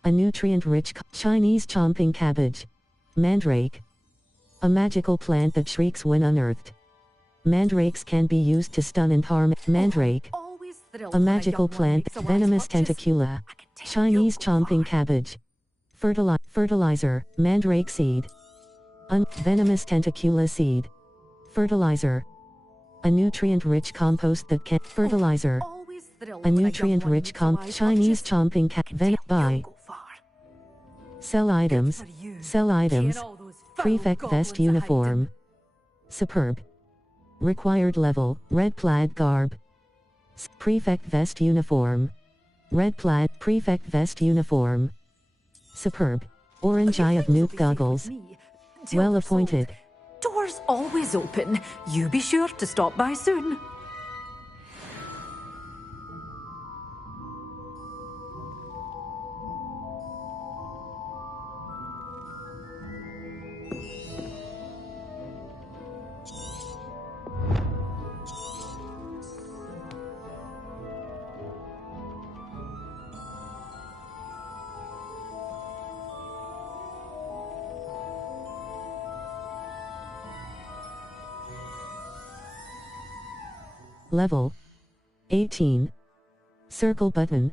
A nutrient-rich Chinese chomping cabbage. Mandrake. A magical plant that shrieks when unearthed. Mandrakes can be used to stun and harm. Mandrake. A magical plant. Venomous tentacula. Chinese chomping cabbage. Fertilizer. Mandrake seed. Venomous tentacula seed. Fertilizer. A nutrient-rich compost that can fertilizer. A nutrient-rich Chinese chomping buy. Sell items. Sell items. Prefect vest uniform. Superb. Required level. Red plaid garb. Prefect vest uniform. Red plaid. Prefect vest uniform. Superb. Orange eye of nuke goggles. Well appointed. Doors always open. You be sure to stop by soon. Level 18. Circle button.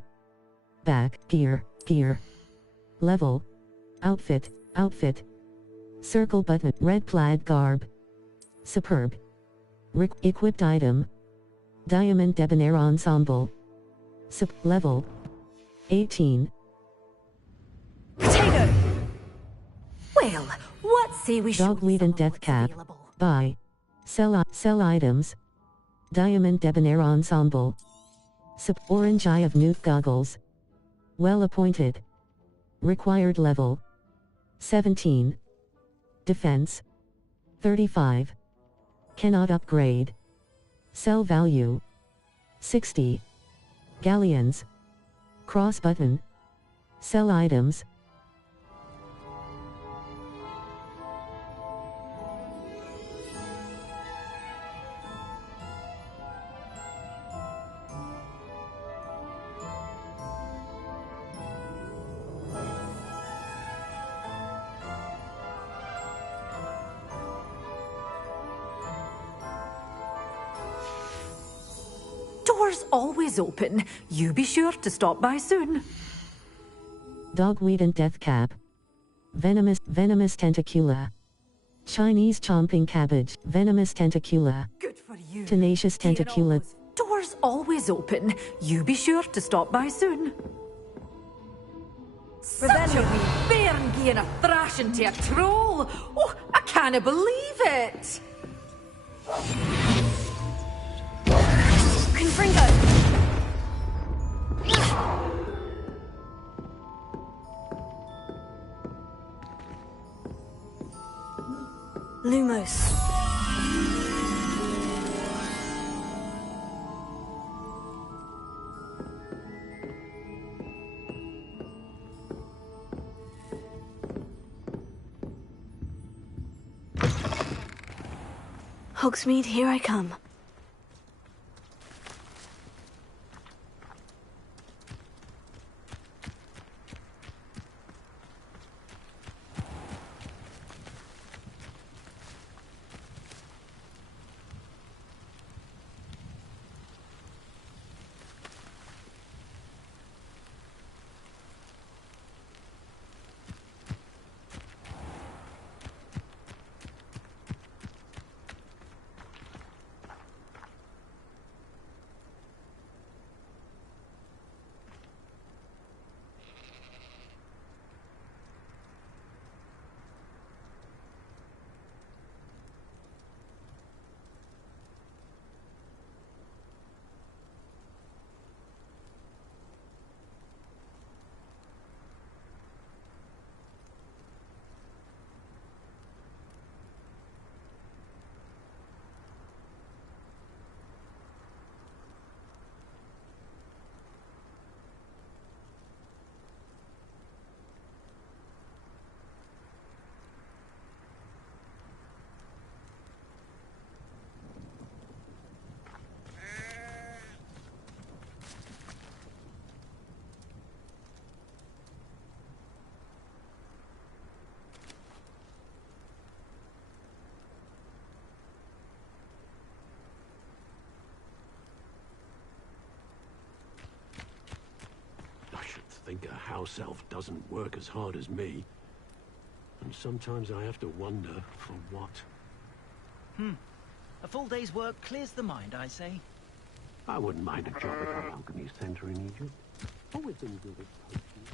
Back, gear, gear. Level. Outfit, outfit. Circle button. Red plaid garb. Superb. Equipped item. Diamond debonair ensemble. Level 18. Potato! Well, what say we show Dogweed and Death Cap. Buy. Sell items. Diamond debonair ensemble. Orange eye of nuke goggles. Well appointed. Required level 17. Defense 35. Cannot upgrade. Sell value 60. Galleons. Cross button. Sell items. Doors always open. You be sure to stop by soon. Dogweed and Death Cap. Venomous tentacula. Chinese chomping cabbage. Venomous tentacula. Good for you. Tenacious tentacula. Doors always open. You be sure to stop by soon. Such a wee bairn gieing a thrashing to a troll. Oh, I can't believe it. Confringo! Lumos. Hogsmeade, here I come. Think a house elf doesn't work as hard as me. And sometimes I have to wonder for what. A full day's work clears the mind, I say. I wouldn't mind a job at our alchemy center in Egypt. Always been good at potions.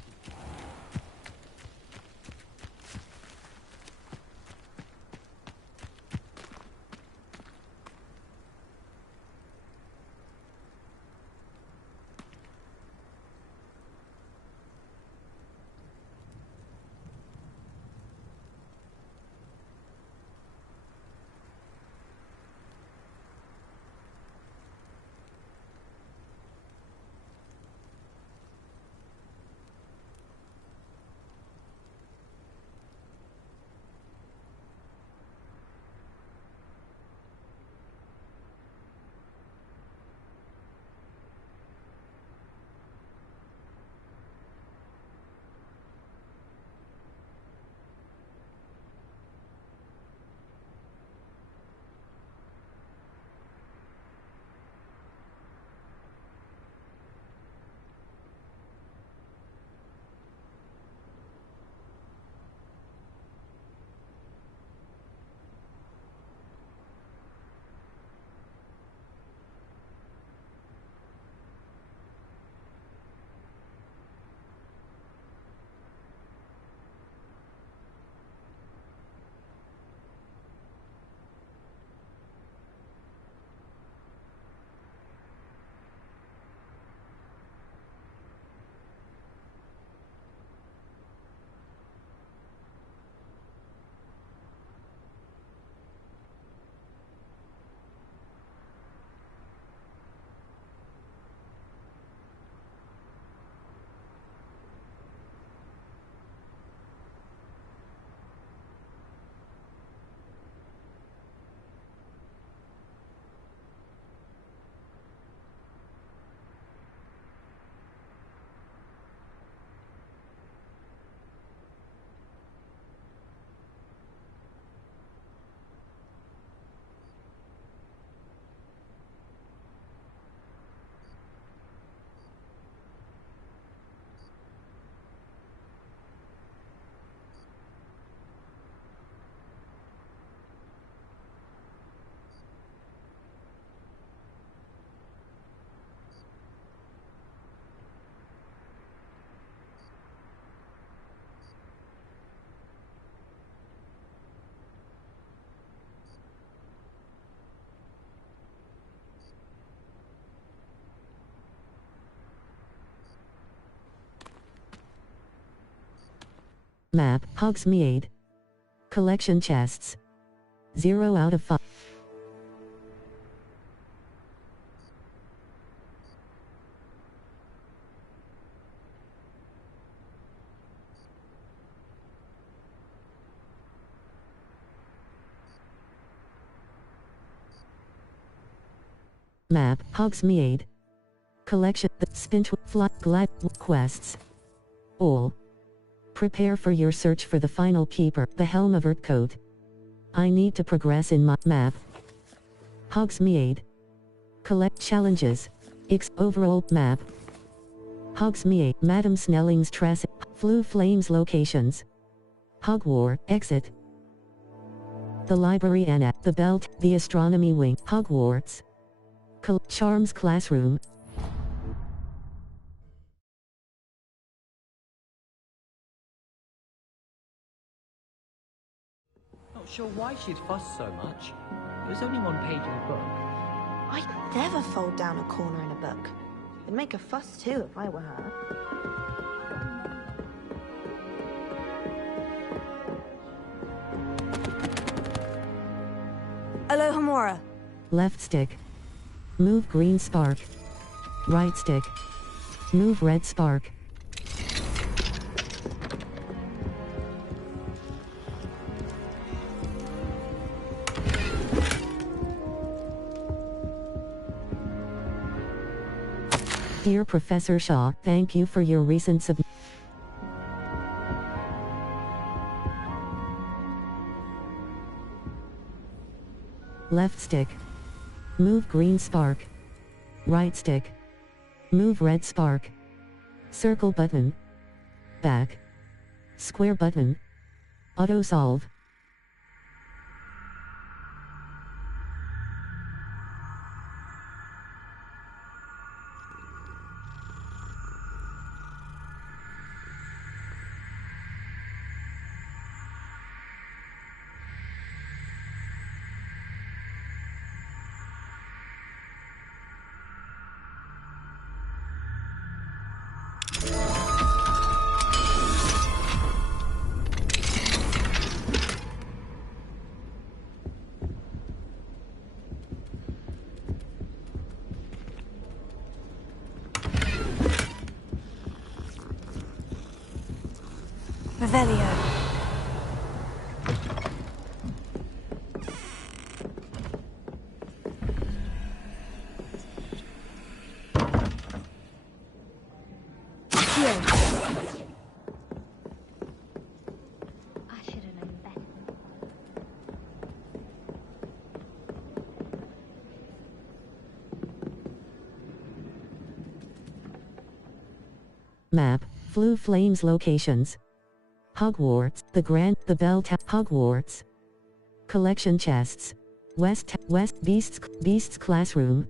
Map, Hogsmeade. Collection chests. 0 out of 5. Map, Hogsmeade. Collection, the Spint, Fly, Glide, Quests. All. Prepare for your search for the final keeper, the Helm of Urtcote. I need to progress in my map. Hogsmeade. Collect challenges. Overall map. Hogsmeade, Madam Snelling's Trass, Flue Flames locations. Hogwarts, exit. The library annex, the belt, the astronomy wing, Hogwarts. Charms classroom. Not sure why she'd fuss so much. It was only one page in the book. I'd never fold down a corner in a book. I'd make a fuss too if I were her. Alohomora. Left stick. Move green spark. Right stick. Move red spark. Dear Professor Shaw, thank you for your recent Left stick. Move green spark. Right stick. Move red spark. Circle button. Back. Square button. Auto solve. Revelio. I should have known better. Map, Flue Flames locations. Hogwarts, the Bell Tower, Hogwarts. Collection chests. West Beasts classroom.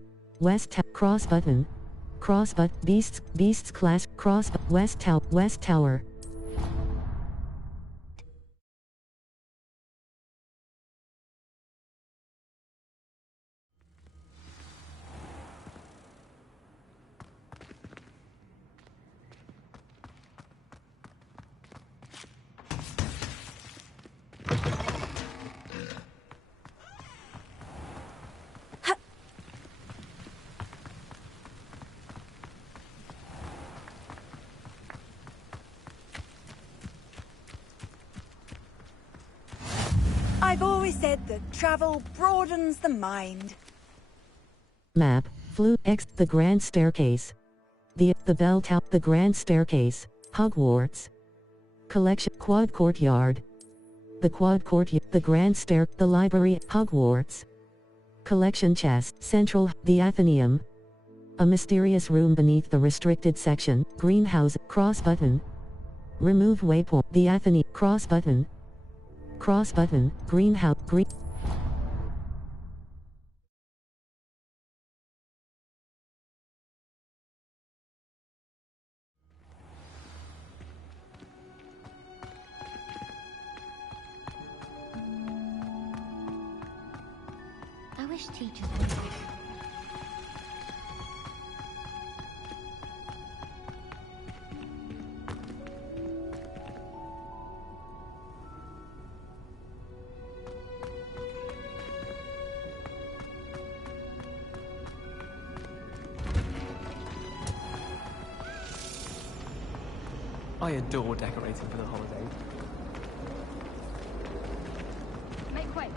Cross button. Beasts class, West Tower. I've always said that travel broadens the mind. Map, Flue X, the Grand Staircase. The Bell Tower, the Grand Staircase, Hogwarts. Collection, Quad Courtyard. The Quad Courtyard, the Grand Stair, the Library, Hogwarts. Collection chest, Central, the Athenaeum. A mysterious room beneath the restricted section, Greenhouse, cross button. Remove waypoint, the Athenaeum, cross button. Cross button, greenhouse, green. I wish teachers would. I adore decorating for the holiday. Make way.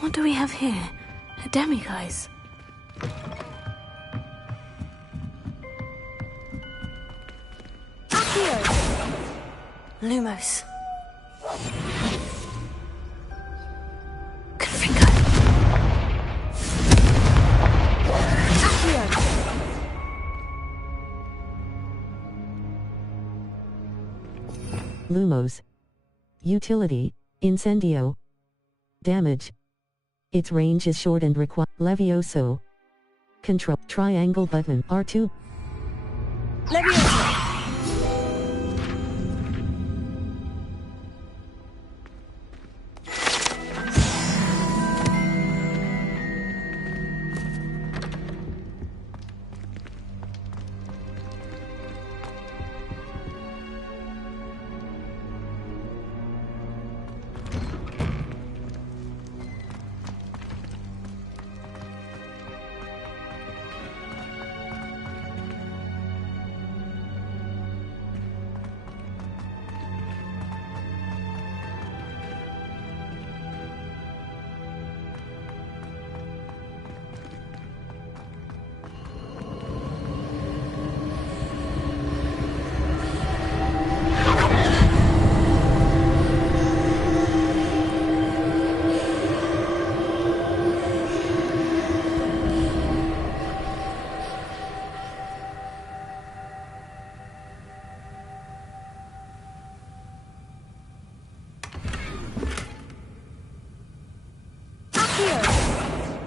What do we have here? A demiguise. Accio! Lumos. Confringo. Accio! Lumos. Utility, Incendio. Damage. Its range is short and requires Levioso. Control. Triangle button R2. Levioso!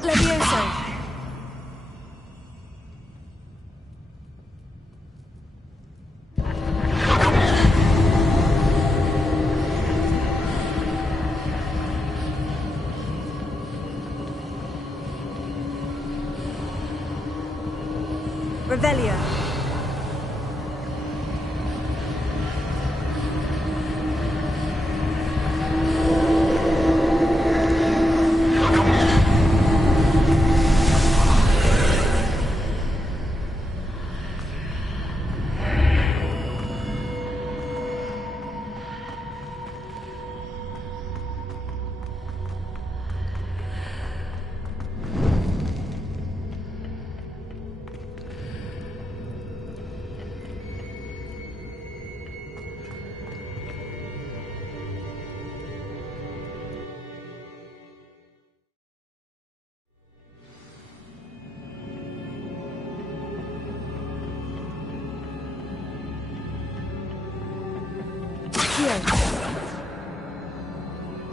Levioso! Revelio.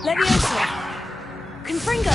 Levioso! Confringo!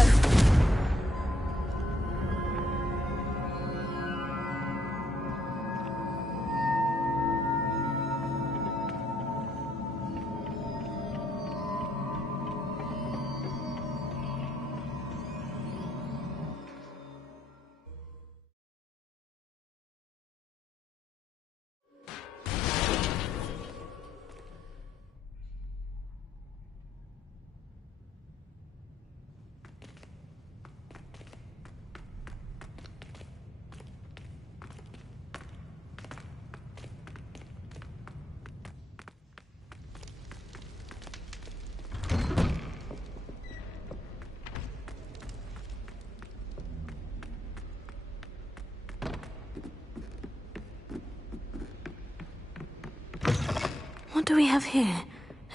What do we have here?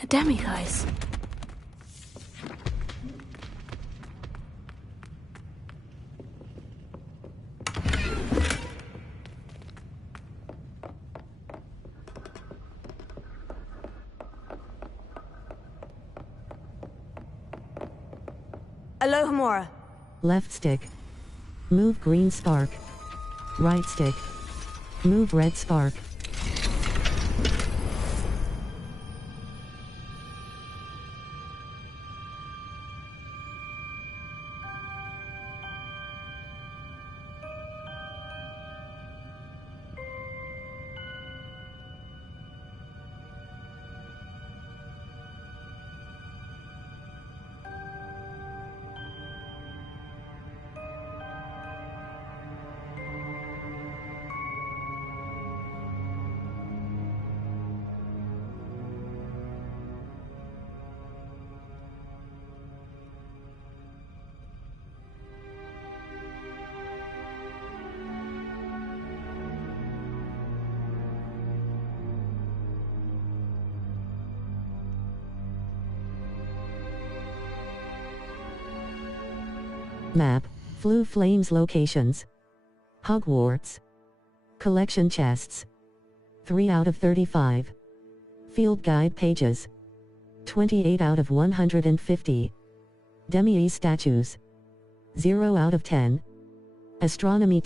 A demiguise. Alohomora. Left stick. Move green spark. Right stick. Move red spark. Map, Flue Flames locations. Hogwarts. Collection chests. 3 out of 35. Field guide pages. 28 out of 150. Demi statues. 0 out of 10. Astronomy